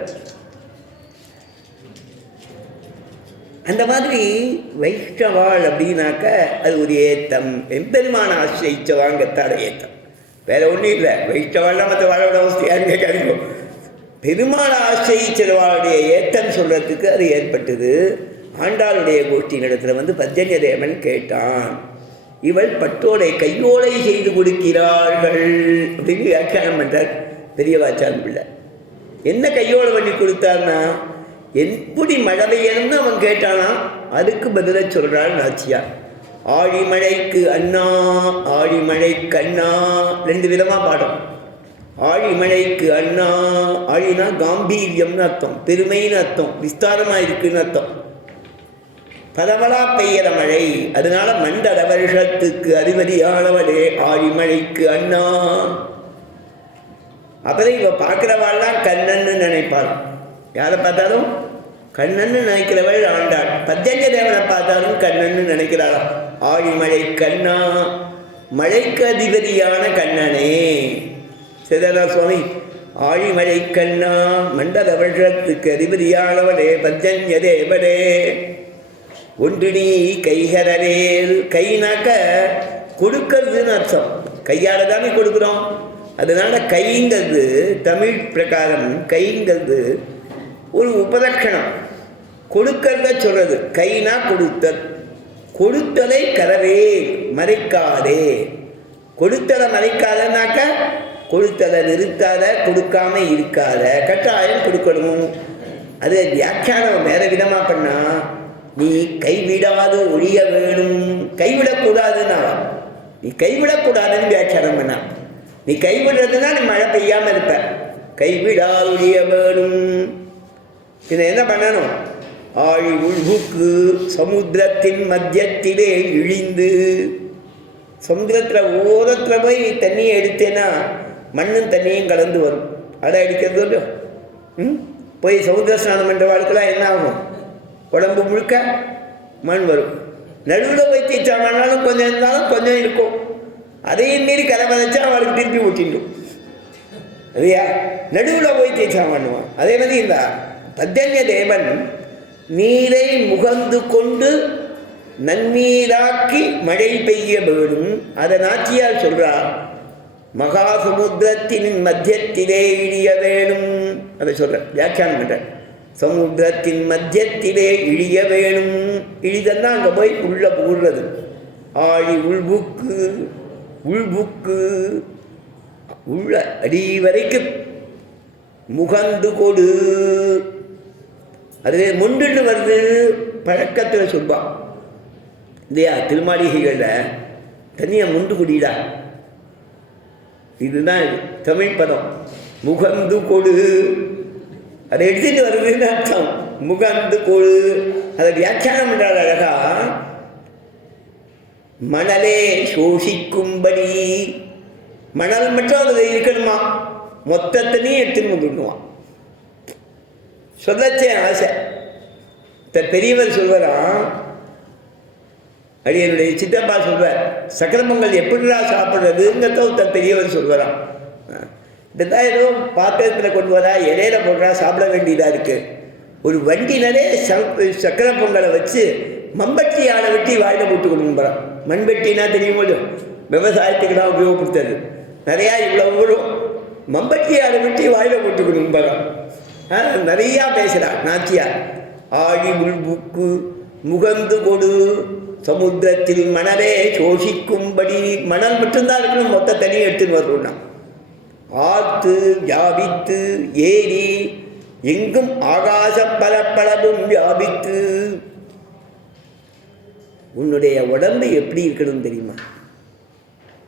அந்த மாதிரி வைஷ்ணவாள் அப்படின்னாக்க அது ஒரு ஏத்தம். எம்பெருமான ஆசிரிச்சவாங்கத்தாட ஏத்தம், வேற ஒன்றும் இல்லை. வைஷ்ணவாள்லாம் மற்ற வாழோட அவஸ்தையான்னு கேட்காதீங்க. பெருமாள் ஆசிரிச்சவாளுடைய ஏத்தம் சொல்றதுக்கு அது ஏற்பட்டது. ஆண்டாளுடைய கோஷ்டி இடத்துல பர்ஜன்ய தேவன் கேட்டான், இவள் பட்டோலை கையோலை செய்து கொடுக்கிறார்கள் அப்படின்னு வியாக்கியானம் பண்ணுறார் பெரியவாச்சான் பிள்ளை. என்ன கையோலை பண்ணி கொடுத்தார்னா, எப்படி மழை பெய்யணும்னு அவன் கேட்டானா அதுக்கு பதில சொல்கிறாள் நாச்சியார். ஆழிமழைக்கு அண்ணா ஆழிமழைக்கு அண்ணா, ரெண்டு விதமாக பாடும். ஆழிமழைக்கு அண்ணா, ஆழினா காம்பீரியம்னு அர்த்தம், பெருமைன்னு அர்த்தம், விஸ்தாரமாக இருக்குன்னு அர்த்தம். பரவலா பெய்கிற மழை, அதனால மண்டல வருஷத்துக்கு அதிபதியானவளே ஆழிமழைக்கு அண்ணா. அப்புறம் இவ பார்க்குறவாள்லாம் கண்ணன்னு நினைப்பாள். யாரை பார்த்தாலும் கண்ணன்னு நினைக்கிறவள் ஆண்டாள். பர்ஜன்ய தேவனை பார்த்தாலும் கண்ணன்னு நினைக்கிறாளாம். ஆழிமழை கண்ணா, மழைக்கு அதிபதியான கண்ணனே. சரிதானா சுவாமி? ஆழிமழை கண்ணா மண்டல வருஷத்துக்கு அதிபதியானவளே பர்ஜன்ய தேவனே ஒன்று நீ கைகரவேல். கைனாக்க கொடுக்கறதுன்னு அர்த்தம். கையால் தானே கொடுக்குறோம். அதனால கைங்கிறது தமிழ் பிரகாரம் கைங்கிறது ஒரு உபலட்சணம், கொடுக்கறத சொல்றது. கைனா கொடுத்தல், கொடுத்தலை கரவே மறைக்காதே. கொடுத்தலை மறைக்காதனாக்க கொடுத்தலை நிறுத்தாத, கொடுக்காம இருக்காத, கட்டாயம் கொடுக்கணும். அது வியாக்கியானம் வேற விதமாக பண்ணா நீ கைவிடாது ஒழிய வேணும். கைவிடக்கூடாதுன்னா நீ கைவிடக்கூடாதுன்னு வியாக்கியானம் பண்ணா. நீ கைவிடுறதுன்னா நீ மழை பெய்யாமல் இருப்ப. கைவிடாது ஒழிய வேணும். இதை என்ன பண்ணணும்? ஆழி உள்புக்கு சமுத்திரத்தின் மத்தியத்திலே இழிந்து. சமுத்திரத்தில் ஓரத்தில் போய் தண்ணியை எடுத்தேன்னா மண்ணும் தண்ணியும் கலந்து வரும். அடை அடிக்கிறது இல்லையோ. போய் சமுத்திர ஸ்நானம் பண்ணுற வாழ்க்கைலாம் என்ன ஆகும்? உடம்பு முழுக்க மண் வரும். நடுவில் போய் தீச்சானாலும் கொஞ்சம் இருந்தாலும் கொஞ்சம் இருக்கும். அதையும் மீறி கரை வதச்சா அவளுக்கு திருப்பி ஊட்டிடும். இல்லையா? நடுவில் போய் தீச்சா பண்ணுவான். அதே மாதிரி இந்த பர்ஜன்ய தேவன் நீரை முகந்து கொண்டு நன்னீராக்கி மழை பெய்ய வேணும். அதை நாச்சியார் சொல்றார். மகாசமுத்திரத்தின் மத்தியத்திலே இழிய வேணும். அதை சொல்ற வியாக்கியானம் பண்ற. சமுத்திரத்தின் மத்தியத்திலே இழிய வேணும். இழிதன்னா அங்கே போய் உள்ள புகுறது. ஆழி உள்புக்கு, உள்புக்கு உள்ள அடி வரைக்கும் முகந்து கொடு. அதுவே முண்டுன்னு வருது பழக்கத்தில் சொல்வான் இல்லையா? திருமாளிகைகளில் தனியாக முண்டு குடிடா. இதுதான் தமிழ் பதம். முகந்து கொடு, அதை எடுத்துட்டு வருதுன்னு அர்த்தம். முகந்து கொடு. அதை வியாக்கியானம் என்றால் அழகா மணலே சோஷிக்கும்படி. மணல் மட்டும் அதில் இருக்கணுமா, மொத்தத்தினையும் எடுத்துன்னு வந்துடுவான். சொல்லச்சே ஆசை. பெரியவர் சொல்வாராம், அடியனுடைய சித்தப்பா சொல்வார், சக்கர பொங்கல் எப்படிடா சாப்பிட்றதுங்கிறத பெரியவர் சொல்வாராம். இதுதான் ஏதோ பாத்திரத்தில் கொண்டு வரா, இலையில போடுறா, சாப்பிட வேண்டியதாக இருக்குது. ஒரு வண்டினரே சக்கரை பொங்கலை வச்சு மம்பட்டி ஆடை வெட்டி வாயில் போட்டு கொண்டு மண்வெட்டினா தெரியும்போது விவசாயத்துக்கு தான் உபயோகப்படுத்துறது. நிறையா இவ்வளோ ஊரும் மம்பட்டி ஆடை வெட்டி வாயில் போட்டு கொண்டு நிறையா பேசுகிறார் நாச்சியார். ஆழி உள்புக்கு முகந்து கொடு சமுத்திரத்தில் மணலே சோஷிக்கும்படி. மணல் மட்டும்தான் இருக்கணும், மொத்த தனியை எடுத்துன்னு வரணும்னா. ஆத்து வியாபித்து ஏரி எங்கும் ஆகாச பலப்பளவும் வியாபித்து. உன்னுடைய உடம்பு எப்படி இருக்கணும் தெரியுமா?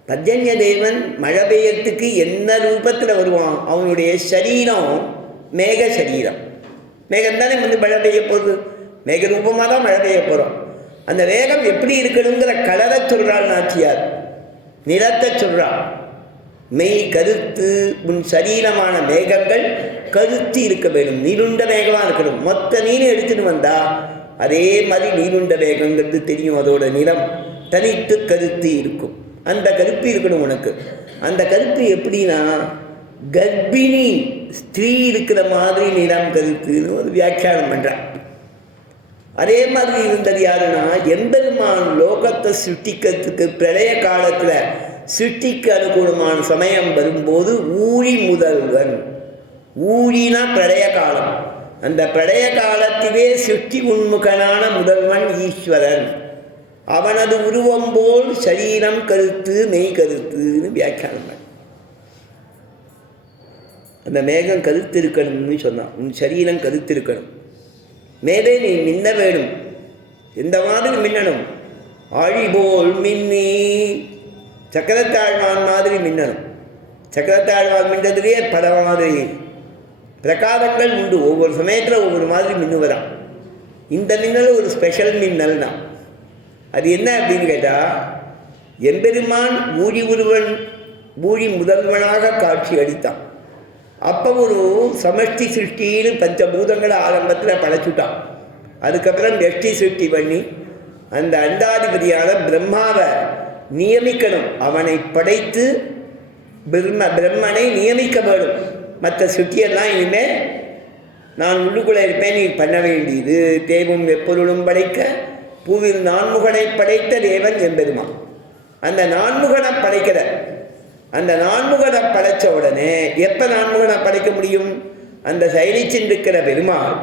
பர்ஜன்ய தேவன் மழை பெய்யறதுக்கு என்ன ரூபத்தில் வருவான்? அவனுடைய சரீரம் மேக சரீரம். மேகம் தானே மழை பெய்ய போகுது, மேக ரூபமாக தான் மழை பெய்ய போகிறோம். அந்த வேகம் எப்படி இருக்கணுங்கிற கலரை சொல்கிறாள் நாச்சியார், நிறத்தை சொல்கிறாள். மெய் கருத்து உன் சரீரமான மேகங்கள் கருத்து இருக்க வேண்டும், நீருண்ட மேகமாக இருக்கணும். மொத்த நீர் எடுத்துன்னு வந்தால் அதே மாதிரி நீருண்ட மேகங்கிறது தெரியும், அதோட நிறம் தனித்து கருத்து இருக்கும். அந்த கருப்பு இருக்கணும் உனக்கு. அந்த கருப்பு எப்படின்னா கர்ப்பிணி ஸ்திரீ இருக்கிற மாதிரி நிறம் கருத்துன்னு ஒரு வியாக்கியானம் பண்ணுறான். அதே மாதிரி இருந்தது யாருன்னா, எம்பெருமான் லோகத்தை சிருஷ்டிக்கிறதுக்கு பிரளய காலத்தில் சிருஷ்டிக்கு அனுகூலமான சமயம் வரும்போது ஊழி முதல்வன். ஊழினா பிரளய காலம். அந்த பிரளய காலத்திலே சிருஷ்டி உன்முகனான முதல்வன் ஈஸ்வரன். அவனது உருவம் போல் சரீரம் கருத்து மெய் கருத்துன்னு வியாக்கியானம் பண்ண. அந்த மேகம் கருத்து இருக்கணும்னு சொன்னான். உன் சரீரம் கருத்து இருக்கணும், மேலே நீ மின்ன வேணும். எந்த மாதிரி மின்னணும்? ஆழிபோல் மின்னி, சக்கரத்தாழ்வான் மாதிரி மின்னணும். சக்கரத்தாழ்வான் மின்னதுலேயே பல மாதிரி பிரகாரங்கள் உண்டு. ஒவ்வொரு சமயத்தில் ஒவ்வொரு மாதிரி மின்னுவதான். இந்த மின்னல் ஒரு ஸ்பெஷல் மின்னல் தான். அது என்ன அப்படின்னு கேட்டால், எம்பெருமான் ஊழி முதல்வனாக காட்சி அளித்தான். அப்போ ஒரு சமஷ்டி சிருஷ்டின்னு பஞ்சபூதங்களை ஆரம்பத்தில் படைச்சுட்டான். அதுக்கப்புறம் எஷ்டி சிருஷ்டி பண்ணி அந்த அண்டாதிபதியான பிரம்மாவை நியமிக்கணும். அவனை படைத்து பிரம்மனை நியமிக்க வேணும். மற்ற சிருஷ்டியெல்லாம் இனிமேல் நான் உள்ளுக்குள்ளே இருப்பேன், நீ பண்ண வேண்டியது. தேவும் எப்பொருளும் படைக்க பூவில் நான்முகனை படைத்த தேவன் எம்பெருமான். அந்த நான்முகனை படைக்கிற அந்த நான்முகனை படைத்த உடனே எப்போ நான்முகனை படைக்க முடியும்? அந்த சயனிச்சிருக்கிற பெருமாள்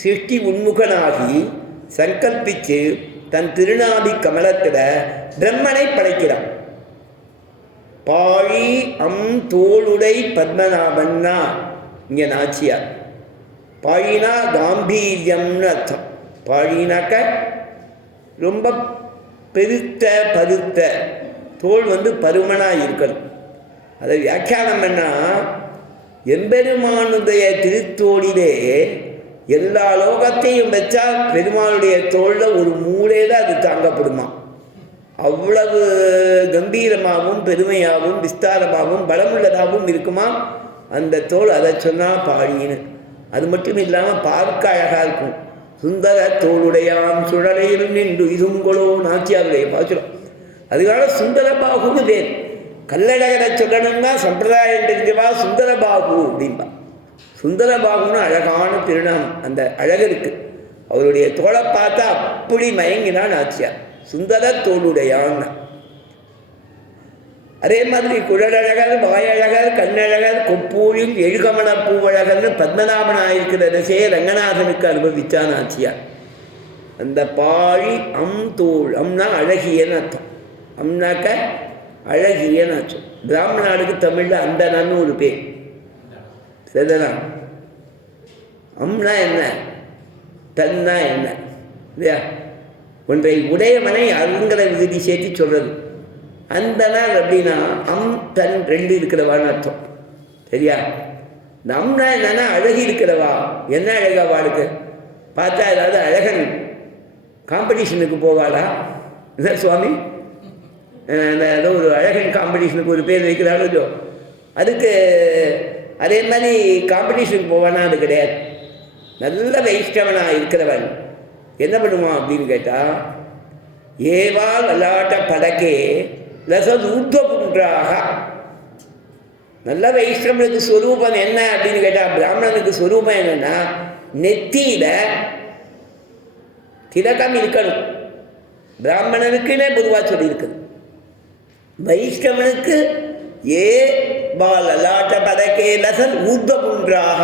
சிருஷ்டி உன்முகனாகி சங்கல்பித்து தன் திருநாபி கமலத்தில் பிரம்மனை படைக்கிறான். பாழி தோளுடை பத்மநாபன்னா இங்கே நாச்சியார். பாழினா காம்பீரியம்னு அர்த்தம். பாழினாக்க ரொம்ப பெருத்த பருத்த, தோல் பருமனாக இருக்கணும். அதை வியாக்கியானம் பண்ணால், எம்பெருமானுடைய திருத்தோளிலே எல்லா லோகத்தையும் வச்சா பெருமாளுடைய தோளில் ஒரு மூலையில் அது தாங்கப்படுமா. அவ்வளவு கம்பீரமாகவும் பெருமையாகவும் விஸ்தாரமாகவும் பலமுள்ளதாகவும் இருக்குமா அந்த தோல். அதை சொன்னால் பாழின்னு. அது மட்டும் இல்லாமல் பார்க்க அழகாக இருக்கும். சுந்தர தோளுடையாம் சுழலையில் நின்று இதுங்கொளோ நாச்சியாருடைய பாசுரம். அதுக்காக சுந்தரபாகுன்னு பேர். கல்லழகரை சொல்லணும்னா சம்பிரதாயம் தெரிஞ்சவா சுந்தரபாகு அப்படின்பா. சுந்தரபாகுன்னு அழகான திருநாமம் அந்த அழகருக்கு. அவருடைய தோளை பார்த்தா அப்படி மயங்கினான் நாச்சியார். சுந்தர தோளுடையான். அதே மாதிரி குழலழகர், வாயழகர், கண்ணழகர், கொப்பூழியும் எழுகமண பூவழகர்னு பத்மநாபன் ஆயிருக்கிற ரசே ரங்கநாதனுக்கு அனுபவிச்சான் ஆச்சியார். அந்த பாழி தோள். அம்னா அழகியன்னு அர்த்தம். அம்னாக்க அழகியன்னு அர்த்தம். பிராமணாளுக்கு தமிழில் அந்தனான்னு ஒரு பேர். சரிதான். அம்னா என்ன, தன்னா என்ன இல்லையா? ஒன்றை உடையவனை அருங்கிற விதி சேர்த்து சொல்கிறது. அந்த நாள் அப்படின்னா தன் ரெண்டு இருக்கிறவான்னு அர்த்தம். சரியா? இந்த அம்னா என்னன்னா அழகி இருக்கிறவா. என்ன அழகா வாளுக்கு பார்த்தா? ஏதாவது அழகன் காம்படிஷனுக்கு போவாளா? என்ன சுவாமி ஏதோ ஒரு அழகன் காம்படிஷனுக்கு ஒரு பேர் வைக்கிறாங்களோ, அதுக்கு அதே மாதிரி காம்படிஷனுக்கு போவானா? அது கிடையாது. நல்ல வைஷ்ணவனாக இருக்கிறவன் என்ன பண்ணுவான் அப்படின்னு கேட்டால், ஏவா லலாட்ட படக்கே லசத் ஊர்த்வபுன்றாக. நல்ல வைஷ்ணவனுக்கு ஸ்வரூபம் என்ன அப்படின்னு கேட்டால், பிராமணனுக்கு ஸ்வரூபம் என்னன்னா நெத்தியில் திலகம் இருக்கணும். பிராமணனுக்குன்னே பொதுவாக சொல்லியிருக்குது. வைஷ்ணவனுக்கு ஏ பாலலாட்ட பதக்கே லசன் ஊர்த்வபுன்றாக,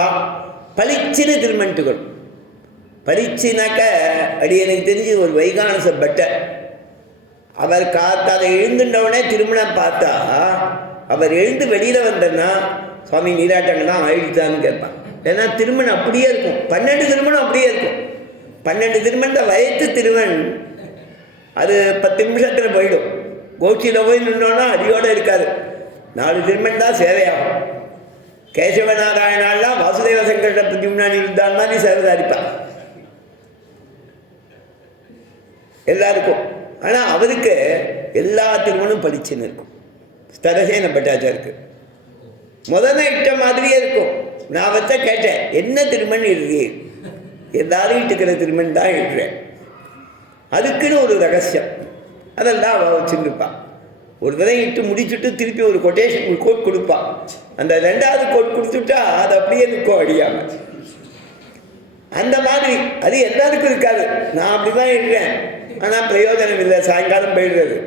பளிச்சுன்னு திருமண்டுகள். பளிச்சுனாக்க அடி எனக்கு தெரிஞ்சு ஒரு வைகானச பட்டர், அவர் அதை எழுந்துட்டவுடனே திருமணம் பார்த்தா, அவர் எழுந்து வெளியில் வந்தன்னா சுவாமி நீராட்டங்க தான் ஆயிடுத்தான்னு கேட்பான். ஏன்னா திருமணம் அப்படியே இருக்கும். 12 திருமணம் அப்படியே இருக்கும். 12 திருமணத்தை வயத்து திருமண் அது 10 நிமிஷத்தில் போயிடும். கோச்சியில் போய் நின்னோன்னா அடியோடு இருக்காது. 4 திருமண் தான் சேவையாகும். கேசவநாராயணாலாம் வாசுதேவ சங்கர பிரதிமுன்னாடி இருந்தால் மாதிரி சேவைதாரிப்பார் எல்லாருக்கும். ஆனால் அவருக்கு எல்லா திருமணம் பளிச்சுன்னு இருக்கும். ஸ்தரசேன பட்டாச்சாருக்கு முதல்ல இட்ட மாதிரியே இருக்கும். நான் வச்ச கேட்டேன், என்ன திருமண் இருக்கு? எல்லாரும் இட்டுக்கிற திருமண் தான் இடுறேன். அதுக்குன்னு ஒரு ரகசியம், அதெல்லாம் அவள் வச்சுருப்பாள். ஒரு தடவை இட்டு முடிச்சுட்டு திருப்பி ஒரு கொட்டேஷன், ஒரு கோட் கொடுப்பாள். அந்த 2வது கோட் கொடுத்துட்டா அது அப்படியே இருக்கும் அடியாமல். அந்த மாதிரி அது எல்லாருக்கும் இருக்காது. நான் அப்படி தான் இடுறேன், ஆனால் பிரயோஜனம் இல்லை. சாயங்காலம் போயிடுறது.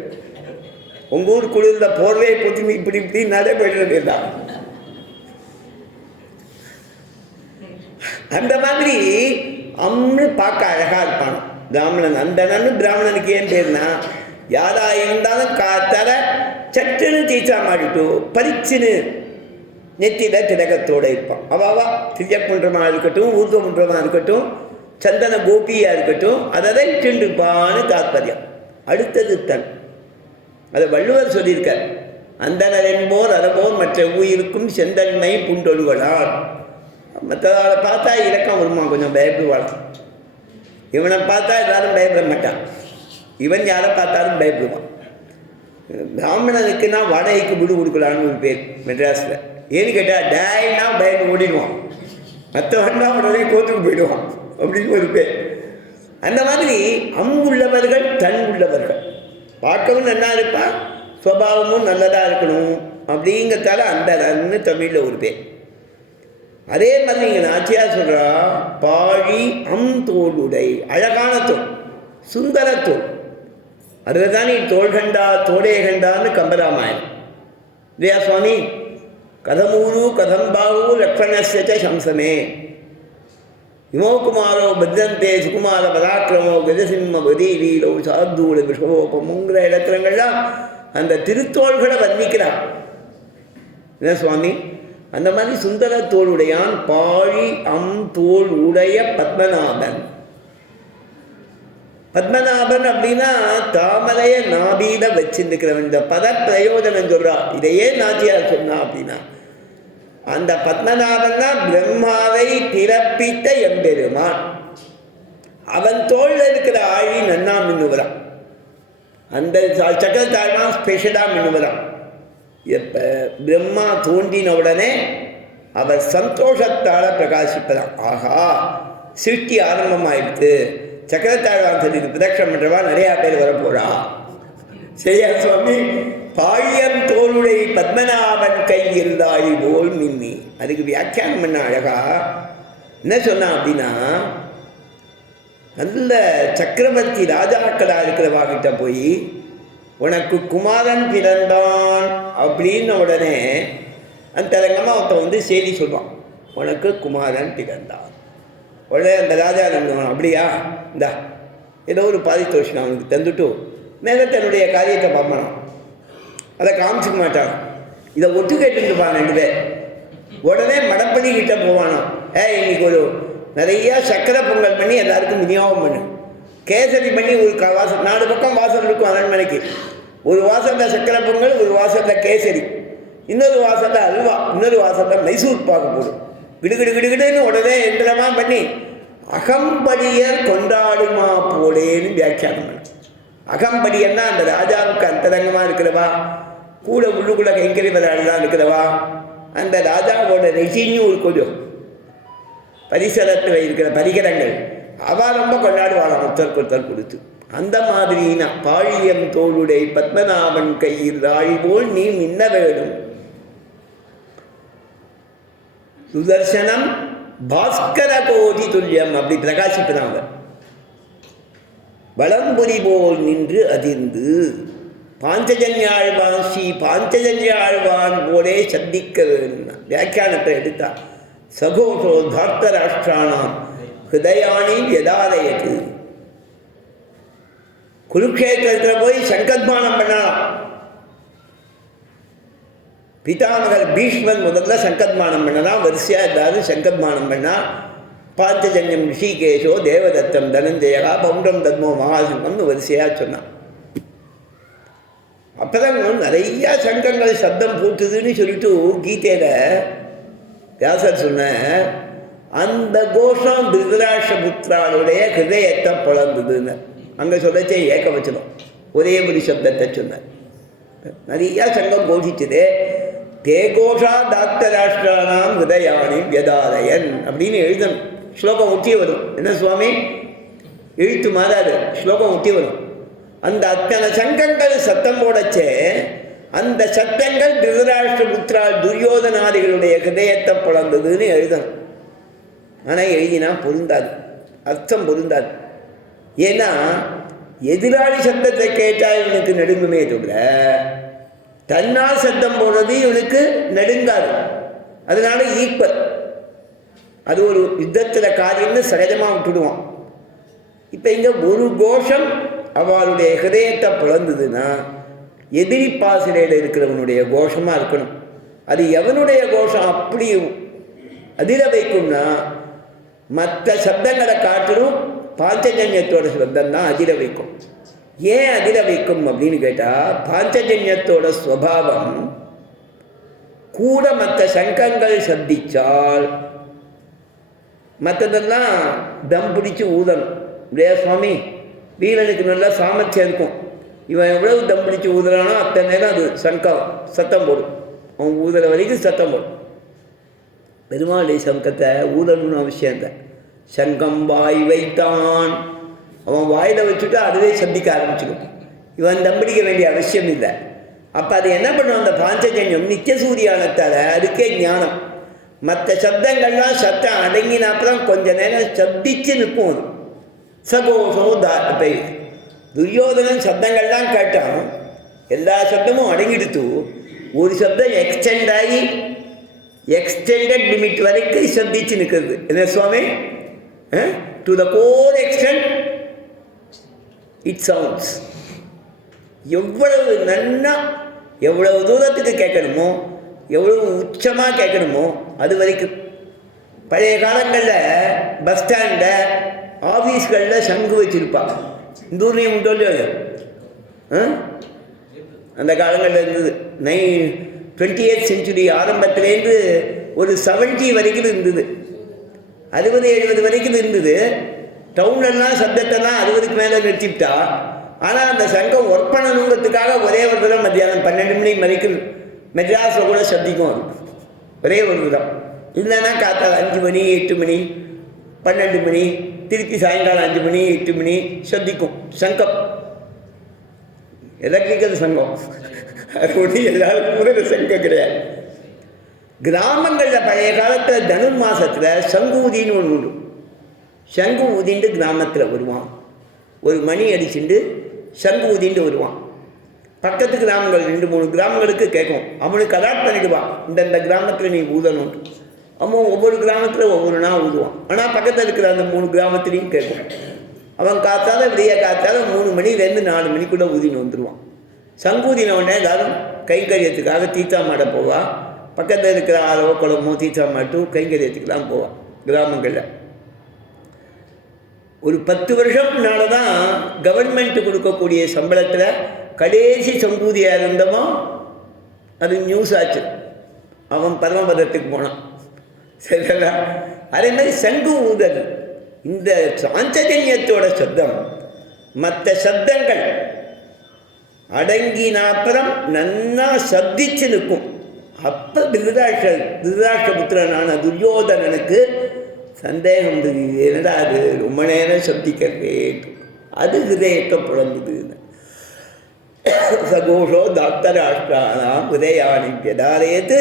உங்கள் ஊர் குளிரில் போர்வையை பொத்தி இப்படி இப்படினாலே போயிடுறது எல்லாம். அந்த மாதிரி அம்னு பார்க்க அழகாக இருப்பான் பிராமணன். அந்த பிராமணனுக்கு ஏன் பேர்னா, யாரா இருந்தாலும் காத்தால சட்டுன்னு தீச்சா மாடிட்டு பறிச்சுன்னு நெத்தியில் திலகத்தோடு இருப்பான். அவாவா திஜக் பண்ணுறமாக இருக்கட்டும், ஊர்வம் பண்ணுறமாக இருக்கட்டும், சந்தன கோபியாக இருக்கட்டும், அதை தான் இட்டுருப்பான்னு தாத்பரியம். அடுத்தது தன். அதை வள்ளுவர் சொல்லியிருக்கார். அந்தனர் என்போர் அறபோர் மற்ற உயிருக்கும் செந்தன்மை புண்டொழுகலான். மற்றதால் பார்த்தா இலக்கம் வருமா, கொஞ்சம் பயப்படுவாள். இவனை பார்த்தா எல்லாரும் பயப்பட மாட்டான், இவன் யாரை பார்த்தாலும் பயப்படுவான். பிராமணனுக்குன்னா வாடகைக்கு வீடு கொடுக்கலான்னு ஒரு பேர் மெட்ராஸில். ஏன்னு கேட்டால் டேய்னா பயந்து ஓடிடுவான், மற்றவன்னா உடனே கோத்துக்கு போயிடுவான் அப்படின்னு ஒரு பேர். அந்த மாதிரி அம்புள்ளவர்கள் தன் உள்ளவர்கள். பார்க்கவும் நல்லா இருப்பான், சுபாவமும் நல்லதாக இருக்கணும் அப்படிங்கிறதால அந்த தமிழில் ஒரு பேர். அதே மாதிரி இங்கே நாச்சியார் சொல்கிறா, பாழி தோளுடை, அழகான தோல், சுந்தர தோல். அதில் தானே தோல் கண்டா தோடே கண்டான்னு கம்பராமாயணம் இல்லையா சுவாமி? கதமூரு கதம்பாவு லக்ஷ்மணஸ்ய சம்சமே இமோ குமாரோ பத்ரந்தே சுகுமார பராக்கிரமோ கஜசிம்ம கதீரீலோ சாத்தூட விஷவோபமுங்கிற இடத்துலங்கள்லாம் அந்த திருத்தோள்களை வர்ணிக்கிறான். என்ன சுவாமி? அந்த மாதிரி சுந்தர தோளுடையான் பாழி தோல் உடைய பத்மநாபன். பத்மநாபன் அப்படின்னா தாமரைய நாபீல வச்சிருக்கிறவன். இந்த பத பிரயோஜனம் சொல்றா. இதையே நாச்சியார் சொன்னா அப்படின்னா, அந்த பத்மநாபன் தான் பிரம்மாவை பிறப்பித்த எம்பெருமான். அவன் தோல்ல இருக்கிற ஆழி நன்னா மின்னுவரான். அந்த சக்கரத்தாழ்வான் ஸ்பெஷலாக மின்னுவரான். எப்போ பிரம்மா தோன்றின உடனே அவர் சந்தோஷத்தால் பிரகாசிப்பதான். ஆஹா, சிருஷ்டி ஆரம்பமாயிடுத்து. சக்கரத்தாழ்வான் சொல்லி பிரதட்சம் பண்ணுறவா நிறையா பேர் வரப்போறா. சரியா சுவாமி? பாழியம் தோளுடை பத்மநாபன் கை இருந்தாய் போல் மின்னி. அதுக்கு வியாக்கியானம் பண்ண அழகா என்ன சொன்னான் அப்படின்னா, நல்ல சக்கரவர்த்தி ராஜாக்களா இருக்கிறவாகிட்ட போய் உனக்கு குமாரன் பிறந்தான் அப்படின்னு உடனே அந்த ரங்கமாக ஒருத்தன் செய்தி சொல்லுவான், உனக்கு குமாரன் பிறந்தான். உடனே அந்த ராஜா நம்புவான், அப்படியா இந்தா ஏதோ ஒரு பாரிதோஷம் அவனுக்கு தந்துட்டு மேலே தன்னுடைய காரியத்தை பார்ப்பானான். அதை காமிச்சிக்க மாட்டான். இதை ஒட்டு கேட்டுருப்பான் 2 பேர். உடனே மடப்பள்ளிக்கிட்ட போவானோ, இன்னைக்கு ஒரு நிறையா சக்கரை பொங்கல் பண்ணி எல்லாருக்கும் விநியோகம் பண்ணு, கேசரி பண்ணி ஒரு வாசல் 4 பக்கம் வாசல் இருக்கும் அரண்மனைக்கு. ஒரு வாசலில் சக்கரை பொங்கல், ஒரு வாசலில் கேசரி, இன்னொரு வாசலில் அல்வா, இன்னொரு வாசலில் மைசூர் பாக்கு போடும். கிடுகிடுன்னு உடனே எந்திரமாக பண்ணி அகம்படியர் கொண்டாடுமா போலேன்னு வியாக்கியானம் பண்ண. அகம்படியன்னா அந்த ராஜாவுக்கு அந்தரங்கமாக இருக்கிறவா, கூட உள்ளுக்குள்ள கைங்கரிவரெல்லாம் இருக்கிறவா, அந்த ராஜாவோட ரெசின்யூ கொஞ்சம் பரிசரத்தில் இருக்கிற பரிகரங்கள் அவள் ரொம்ப கொண்டாடுவாளாம் ஒருத்தருக்கு ஒருத்தர் கொடுத்து. அந்த மாதிரினா பாழியம் தோளுடை பத்மநாபன் கையில் ராழி போல் நீ மின்ன வேணும், சுதர்சனம் பாஸ்கர கோதி துல்லியம் அப்படி பிரகாசிக்கிறாங்க. வளம்புரி போல் நின்று அதிர்ந்து பாஞ்சஜன்யாழ்வான் ஸ்ரீ பாஞ்சஜன்யாழ்வான் போலே சந்திக்க வேணும்னா வியாக்கியானத்தை எடுத்தார். சகோஷோ தார்த்தராஷ்டிராணாம் ஹிருதயானி யதாலயத்து. குருக்ஷேத்திரத்தில் போய் சங்கத்மானம் பண்ணலாம். பிதாமகர் பீஷ்மன் முதல்ல சங்கத்மானம் பண்ணலாம், வரிசையாக ஏதாவது சங்கத்மானம் பண்ணால் பாஞ்சஜன்யம் ரிஷிகேஷோ தேவதத்தம் தனஞ்சயா பௌண்டம் தத்மோ மகாசிங்கம்னு வரிசையாக சொன்னான். அப்போதான் நிறையா சங்கங்கள் சப்தம் போட்டுதுன்னு சொல்லிட்டு கீதையில் வியாசர் சொன்ன அந்த கோஷம் திருதராஷ்டிரபுத்திராளுடைய ஹிருதயத்தை பிளந்ததுன்னு அங்கே சொல்லச்சே ஏக்க வச்சிடும். ஒரே ஒரு சப்தத்தை சொன்னார். நிறையா சங்கம் கோஷிச்சது. தே கோஷா தாத்தராஷ்டிரானாம் ஹிருதயானி வியதாலயன் அப்படின்னு எழுதணும். ஸ்லோகம் ஒட்டி வரும். என்ன சுவாமி எழுத்து மாறாது, ஸ்லோகம் ஒட்டி வரும். அந்த அத்தனை சங்கங்கள் சத்தம் போடச்சே அந்த சத்தங்கள் திருதராஷ்டிரபுத்திரால் துரியோதனாதிகளுடைய ஹிருதயத்தை பிளந்ததுன்னு எழுதணும். ஆனால் எழுதினா பொருந்தாது, அர்த்தம் பொருந்தாது. ஏன்னா எதிராளி சத்தத்தை கேட்டால் இவனுக்கு நடுங்குமே தவிர தன்னால் சத்தம் போடுறது இவனுக்கு நடுங்காது. அதனால ஈக்குவல். அது ஒரு யுத்தத்தில் காரியம்னு சகஜமாக விட்டுடுவான். இப்போ இங்கே ஒரு கோஷம் அவளுடைய ஹிருதயத்தை பிளந்ததுன்னா எதிரி பாசிலையில் இருக்கிறவனுடைய கோஷமாக இருக்கணும். அது எவனுடைய கோஷம் அப்படி அதிர வைக்கும்னா மற்ற சப்தங்களை காட்டிலும் பாஞ்சஜன்யத்தோட சப்தம் தான் அதிர வைக்கும். ஏன் அதிர வைக்கும் அப்படின்னு கேட்டால் பாஞ்சஜன்யத்தோட ஸ்வபாவம் கூட மற்ற சங்கங்கள் சப்திச்சால் மற்றதெல்லாம் தம் பிடிச்சி ஊதணும். இல்லையா சுவாமி? வீரனுக்கு நல்லா சாமர்த்தியம் இருக்கும். இவன் எவ்வளவு தம் பிடிச்சி ஊதுறானோ அத்தனை நேரம் அது சத்தம் போடும். அவன் ஊதுற வரைக்கும் சத்தம் போடும். பெருமாளுடைய சங்கத்தை ஊதணும்னு அவசியம் இல்லை. சங்கம் வாய் வைத்தான், அவன் வாயில் வச்சுட்டு அதுவே சந்திக்க ஆரம்பிச்சிடும். இவன் தம்பிடிக்க வேண்டிய அவசியம் இல்லை. அப்போ அது என்ன பண்ணும்? அந்த பாஞ்சஜன்யம் நித்திய சூரியானத்தால் அதுக்கே ஞானம். மற்ற சப்தங்கள்லாம் சத்தம் அடங்கினாப்பதான் கொஞ்ச நேரம் சப்திச்சு நிற்கும். அது சகோஷோ துரியோதனன் சப்தங்கள்லாம் கேட்டான், எல்லா சப்தமும் அடங்கிடுத்து. ஒரு சப்தம் எக்ஸ்டெண்ட் ஆகி எக்ஸ்டெண்டட் லிமிட் வரைக்கும் சப்திச்சு நிற்கிறது. என்ன சுவாமி? To the core extent it sounds. எவ்வளவு நன்னா எவ்வளவு தூரத்துக்கு கேட்கணுமோ, எவ்வளவு உச்சமாக கேட்கணுமோ அது வரைக்கும். பழைய காலங்களில் பஸ் ஸ்டாண்டில் ஆஃபீஸ்களில் சங்கு வச்சுருப்பாங்க. இந்த ஊர்லேயும் உண்டோ இல்லையோ? அந்த காலங்களில் இருந்தது. 20th century ஆரம்பத்துலேருந்து ஒரு 70 வரைக்கும் இருந்தது. 60-70 வரைக்கும் இருந்தது. டவுன்லலாம் சப்தத்தெல்லாம் 60க்கு மேலே நிறுத்திவிட்டா. ஆனால் அந்த சங்கம் ஒர்க் பண்ணணுங்கிறதுக்காக ஒரே ஒரு தடவை மத்தியானம் 12 மணி வரைக்கும் மெட்ராஸில் கூட சப்திக்கும். அது ஒரே ஒரு விதம். இல்லைன்னா காத்தால் 5 மணி 8 மணி 12 மணி திருப்பி சாயங்காலம் 5 மணி 8 மணி சப்திக்கும் சங்கம். எலக்ட்ரிக்கல் சங்கம். அது ஒன்று எல்லாருக்கும் கூட சங்கம் கிடையாது. கிராமங்களில் பழைய காலத்தில் தனுர் மாதத்தில் சங்கூதின்னு ஒன்று உண்டு. சங்கு ஊதிண்டு கிராமத்தில் வருவான். ஒரு மணி அடிச்சுட்டு சங்கு ஊதிண்டு வருவான். பக்கத்து கிராமங்கள் 2-3 கிராமங்களுக்கு கேட்கும். அவனுக்கு அலாட் பண்ணிடுவான், இந்த கிராமத்தில் நீ ஊதணும். அவன் ஒவ்வொரு கிராமத்தில் ஒவ்வொரு நாள் ஊதுவான். ஆனால் பக்கத்தில் இருக்கிற அந்த 3 கிராமத்துலேயும் கேட்கும். அவன் காத்தால விடிய காத்தால 3 மணிலேருந்து 4 மணிக்குள்ளே ஊதின்னு வந்துடுவான். சங்கூதின உடனே எல்லாரும் கைங்கரியத்துக்காக தீர்த்தா மாட போவான். பக்கத்தில் இருக்கிற ஆளவோ குளமோ தீர்த்தா மாட்டும் கைங்கரியத்துக்கெல்லாம் போவான். கிராமங்களில் ஒரு 10 வருஷம் முன்னால் தான் கவர்மெண்ட்டு கொடுக்கக்கூடிய சம்பளத்தில் கடைசி சங்கூதியாக இருந்தமோ அது நியூஸ் ஆச்சு. அவன் பரமபதத்துக்கு போனான். சரிங்களா? அதே மாதிரி சங்கு ஊதல். இந்த சாஞ்சஜன்யத்தோட சப்தம் மற்ற சப்தங்கள் அடங்கினாப்புறம் நன்னா சப்திச்சு நிற்கும். அப்போ திருதராஷ்டிரபுத்திரனான துரியோதனனுக்கு சந்தேகம் இருந்தது, என்னடா அது ரொம்ப நேரம் சப்திக்கிறதே, அது ஹிருதயத்தை புலம்புது. சகோஷோ தாத்தராஷ்டிரானாம் ஹிருதயானி வியதாரேத்து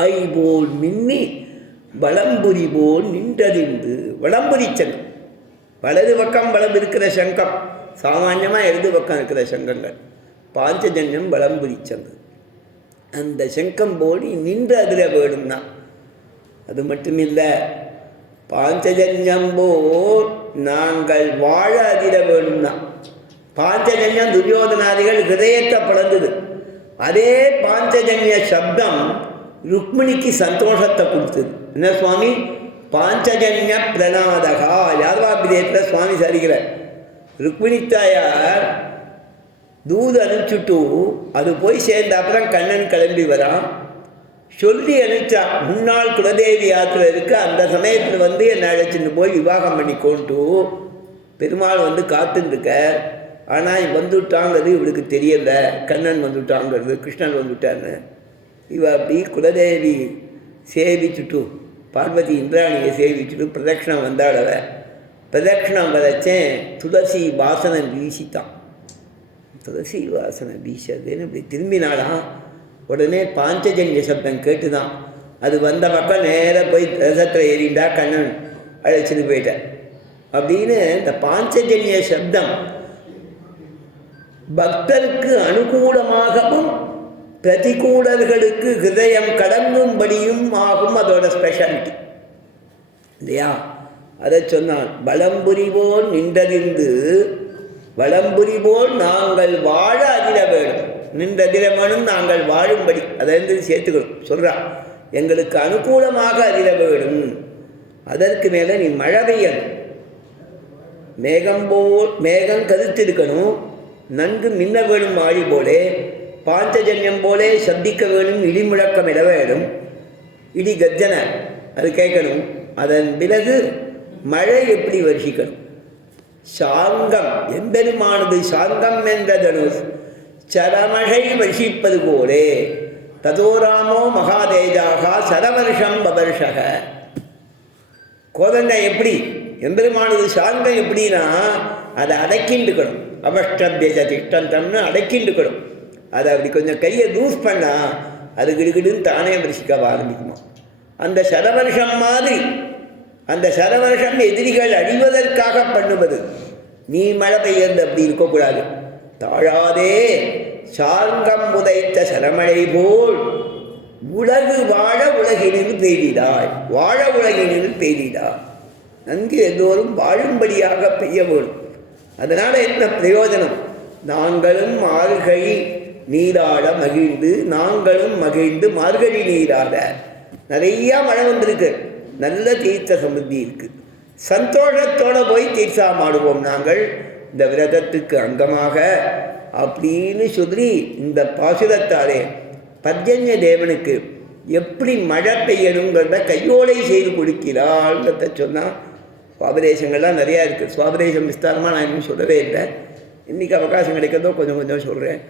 ஆய்போல் மின்னி வளம்புரி போல் நின்றதிந்து. வளம்புரி சங்கம், வலது பக்கம் வளம் இருக்கிற சங்கம், சாமான்யமாக இடது பக்கம் இருக்கிற சங்கங்கள் பாஞ்சஜன்யம் வளம்புரி சங்கம். அந்த சங்கம் போல் நின்று அதில் வேணும்னா, அது மட்டுமில்லை, பாஞ்சஜன்யம் போல் நாங்கள் வாழ அதிர வேணும்னா. பாஞ்சஜன்யம் துரியோதனாதிகள் ஹிருதயத்தை பிளந்தது. அதே பாஞ்சஜன்ய சப்தம் ருக்மிணிக்கு சந்தோஷத்தை கொடுத்தது. என்ன சுவாமி? பாஞ்சஜன்ய பிரணாதகா யாதவாபிதேயத்தில் சுவாமி சரிகிறார். ருக்மிணி தாயார் தூது அனுப்பிச்சுட்டு அது போய் சேர்ந்த அப்புறம் கண்ணன் கிளம்பி வரான். சொல்லி அனுப்பிச்சான், முன்னாள் குலதேவி யாத்திரை இருக்குது, அந்த சமயத்தில் வந்து என்னை அழைச்சிட்டு போய் விவாகம் பண்ணிக்கோன்ட்டு. பெருமாள் வந்து காத்துருக்க, ஆனால் வந்துவிட்டாங்கிறது இவளுக்கு தெரியல. கண்ணன் வந்துவிட்டாங்கிறது, கிருஷ்ணன் வந்துவிட்டான்னு. இவ அப்படி குலதேவி சேவிச்சுட்டு, பார்வதி இந்திராணியை சேவிச்சுட்டு பிரதட்சிணம் வந்தாளவ. பிரதட்சிணம் வரைச்சேன், துளசி வாசனை வீசித்தான். துளசி வாசனை வீசதுன்னு இப்படி திரும்பினாலாம். உடனே பாஞ்சஜன்ய சப்தம் கேட்டுதான். அது வந்த பக்கம் நேராக போய் ரசத்தில் ஏறிண்டா, கண்ணன் அழைச்சிட்டு போயிட்டார். அப்படின்னு இந்த பாஞ்சஜன்ய சப்தம் பக்தருக்கு அனுகூலமாகவும் பிரதிகூலர்களுக்கு ஹிருதயம் கடங்கும்படியும் ஆகும். அதோட ஸ்பெஷாலிட்டி இல்லையா? அதை சொன்னால், வளம்புரிவோல் நின்றதிந்து வளம்புரிவோல் நாங்கள் வாழ அதிர வேணும். நின்றதிர வேணும், நாங்கள் வாழும்படி. அதை சேர்த்துக்கணும். சொல்கிறான், எங்களுக்கு அனுகூலமாக அதிர வேணும். அதற்கு மேலே நீ மழை பெய்யணும். மேகம் கருத்திருக்கணும், நன்கு மின்ன வேணும் ஆழி போலே, பாஞ்சஜன்யம் போலே சப்திக்க வேணும், இடி முழக்கம் இட வேணும், இடி கர்ஜனை அது கேட்கணும். அதன் பிறகு மழை எப்படி வருஷிக்கணும்? சாங்கம் எம்பெருமானது சாங்கம் என்ற தனுஷ் சரமழை வருஷிப்பது போலே ததோராமோ மகாதேஜாக சரவருஷம் பவர்ஷக. கோதண்டை எப்படி? எம்பெருமானது சாங்கம் எப்படின்னா அதை அடக்கிண்டுக்கணும். அவஷ்டபியஜ திஷ்டந்தம்னு அடக்கிண்டுக்கணும். அதை அப்படி கொஞ்சம் கையை லூஸ் பண்ணால் அது கிடுகிடுன்னு தானே வருஷிக்க ஆரம்பிக்குமா. அந்த சரவருஷம் மாதிரி, அந்த சரவருஷம் எதிரிகள் அழிவதற்காக பண்ணுவது. நீ மழை பெய்யறது அப்படி இருக்கக்கூடாது. தாழாதே சார்கம் உதைத்த சரமழை போல் உலகு வாழ உலகினில் பெய்திடாய். வாழ உலகினில் பெய்திடாய். நன்கு எல்லோரும் வாழும்படியாக பெய்ய வேணும். அதனால் என்ன பிரயோஜனம்? நாங்களும் மார்கழி நீராட மகிழ்ந்து, நாங்களும் மகிழ்ந்து மார்கழி நீராட. நிறையா மழை வந்திருக்கு, நல்ல தீர்த்த சமுத்தி இருக்குது. சந்தோஷத்தோடு போய் தீர்த்தமாடுவோம் நாங்கள் இந்த விரதத்துக்கு அங்கமாக அப்படின்னு சொல்லி இந்த பாசுரத்தாலே பர்ஜன்ய தேவனுக்கு எப்படி மழை பெய்யணுங்கிறத கையோலை செய்து கொடுக்கிறாள்ங்கிறத சொன்னால். சுவாபதேசங்கள்லாம் நிறையா இருக்குது. சுவாபதேசம் விஸ்தாரமாக நான் இன்னும் சொல்லவே இல்லை. இன்றைக்கி அவகாசம் கிடைக்கிறதோ கொஞ்சம் கொஞ்சம் சொல்கிறேன்.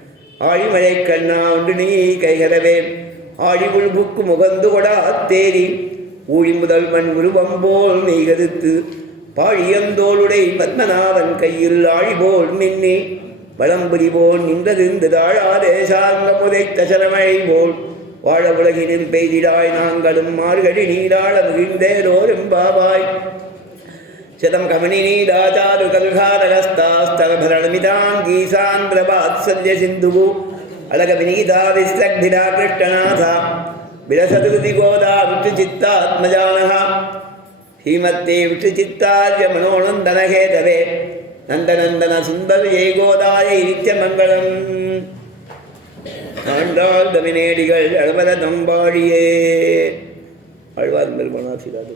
ஆழிமழை கண்ணா ஒன்று நீ கைகரவே ஆழி உள்புக்கு முகந்து கொடா தேரி ஊழி முதல்வன் உருவம்போல் மெய்கருத்து பாழியந்தோளுடை பத்மநாபன் கையில் ஆழிபோல் மின்னி வளம்புரி போல் நின்றதிருந்து தாழாதே சார்ந்த முதைத்த சரமழை போல் வாழ உலகினில் பெய்திடாய். நாங்களும் மார்கழி நீராள மகிழ்ந்தேரோரும்பாவாய். சதம் கமனி நீராஜாரு கல்காரஸ்தாஸ்தரபரணமிதாங்கீ சாந்திரபாத்சல்ய சிந்துகு அழக வினீதா விஸ்லக்திரா கிருஷ்ணநாதா விரசதுதி கோதா விட்டு சித்தாத்மஜானஹா ஹீமத்தே விட்டு சித்தார்ய மனோநந்தனஹேதவே நந்தநந்தன சுந்தர் ஜெய கோதாயை நித்தியமங்கலம். ஆண்டாள் தமிழேடிகள் அழவர தம்பாழியே. ஆழ்வார் பெருமானாசிராது.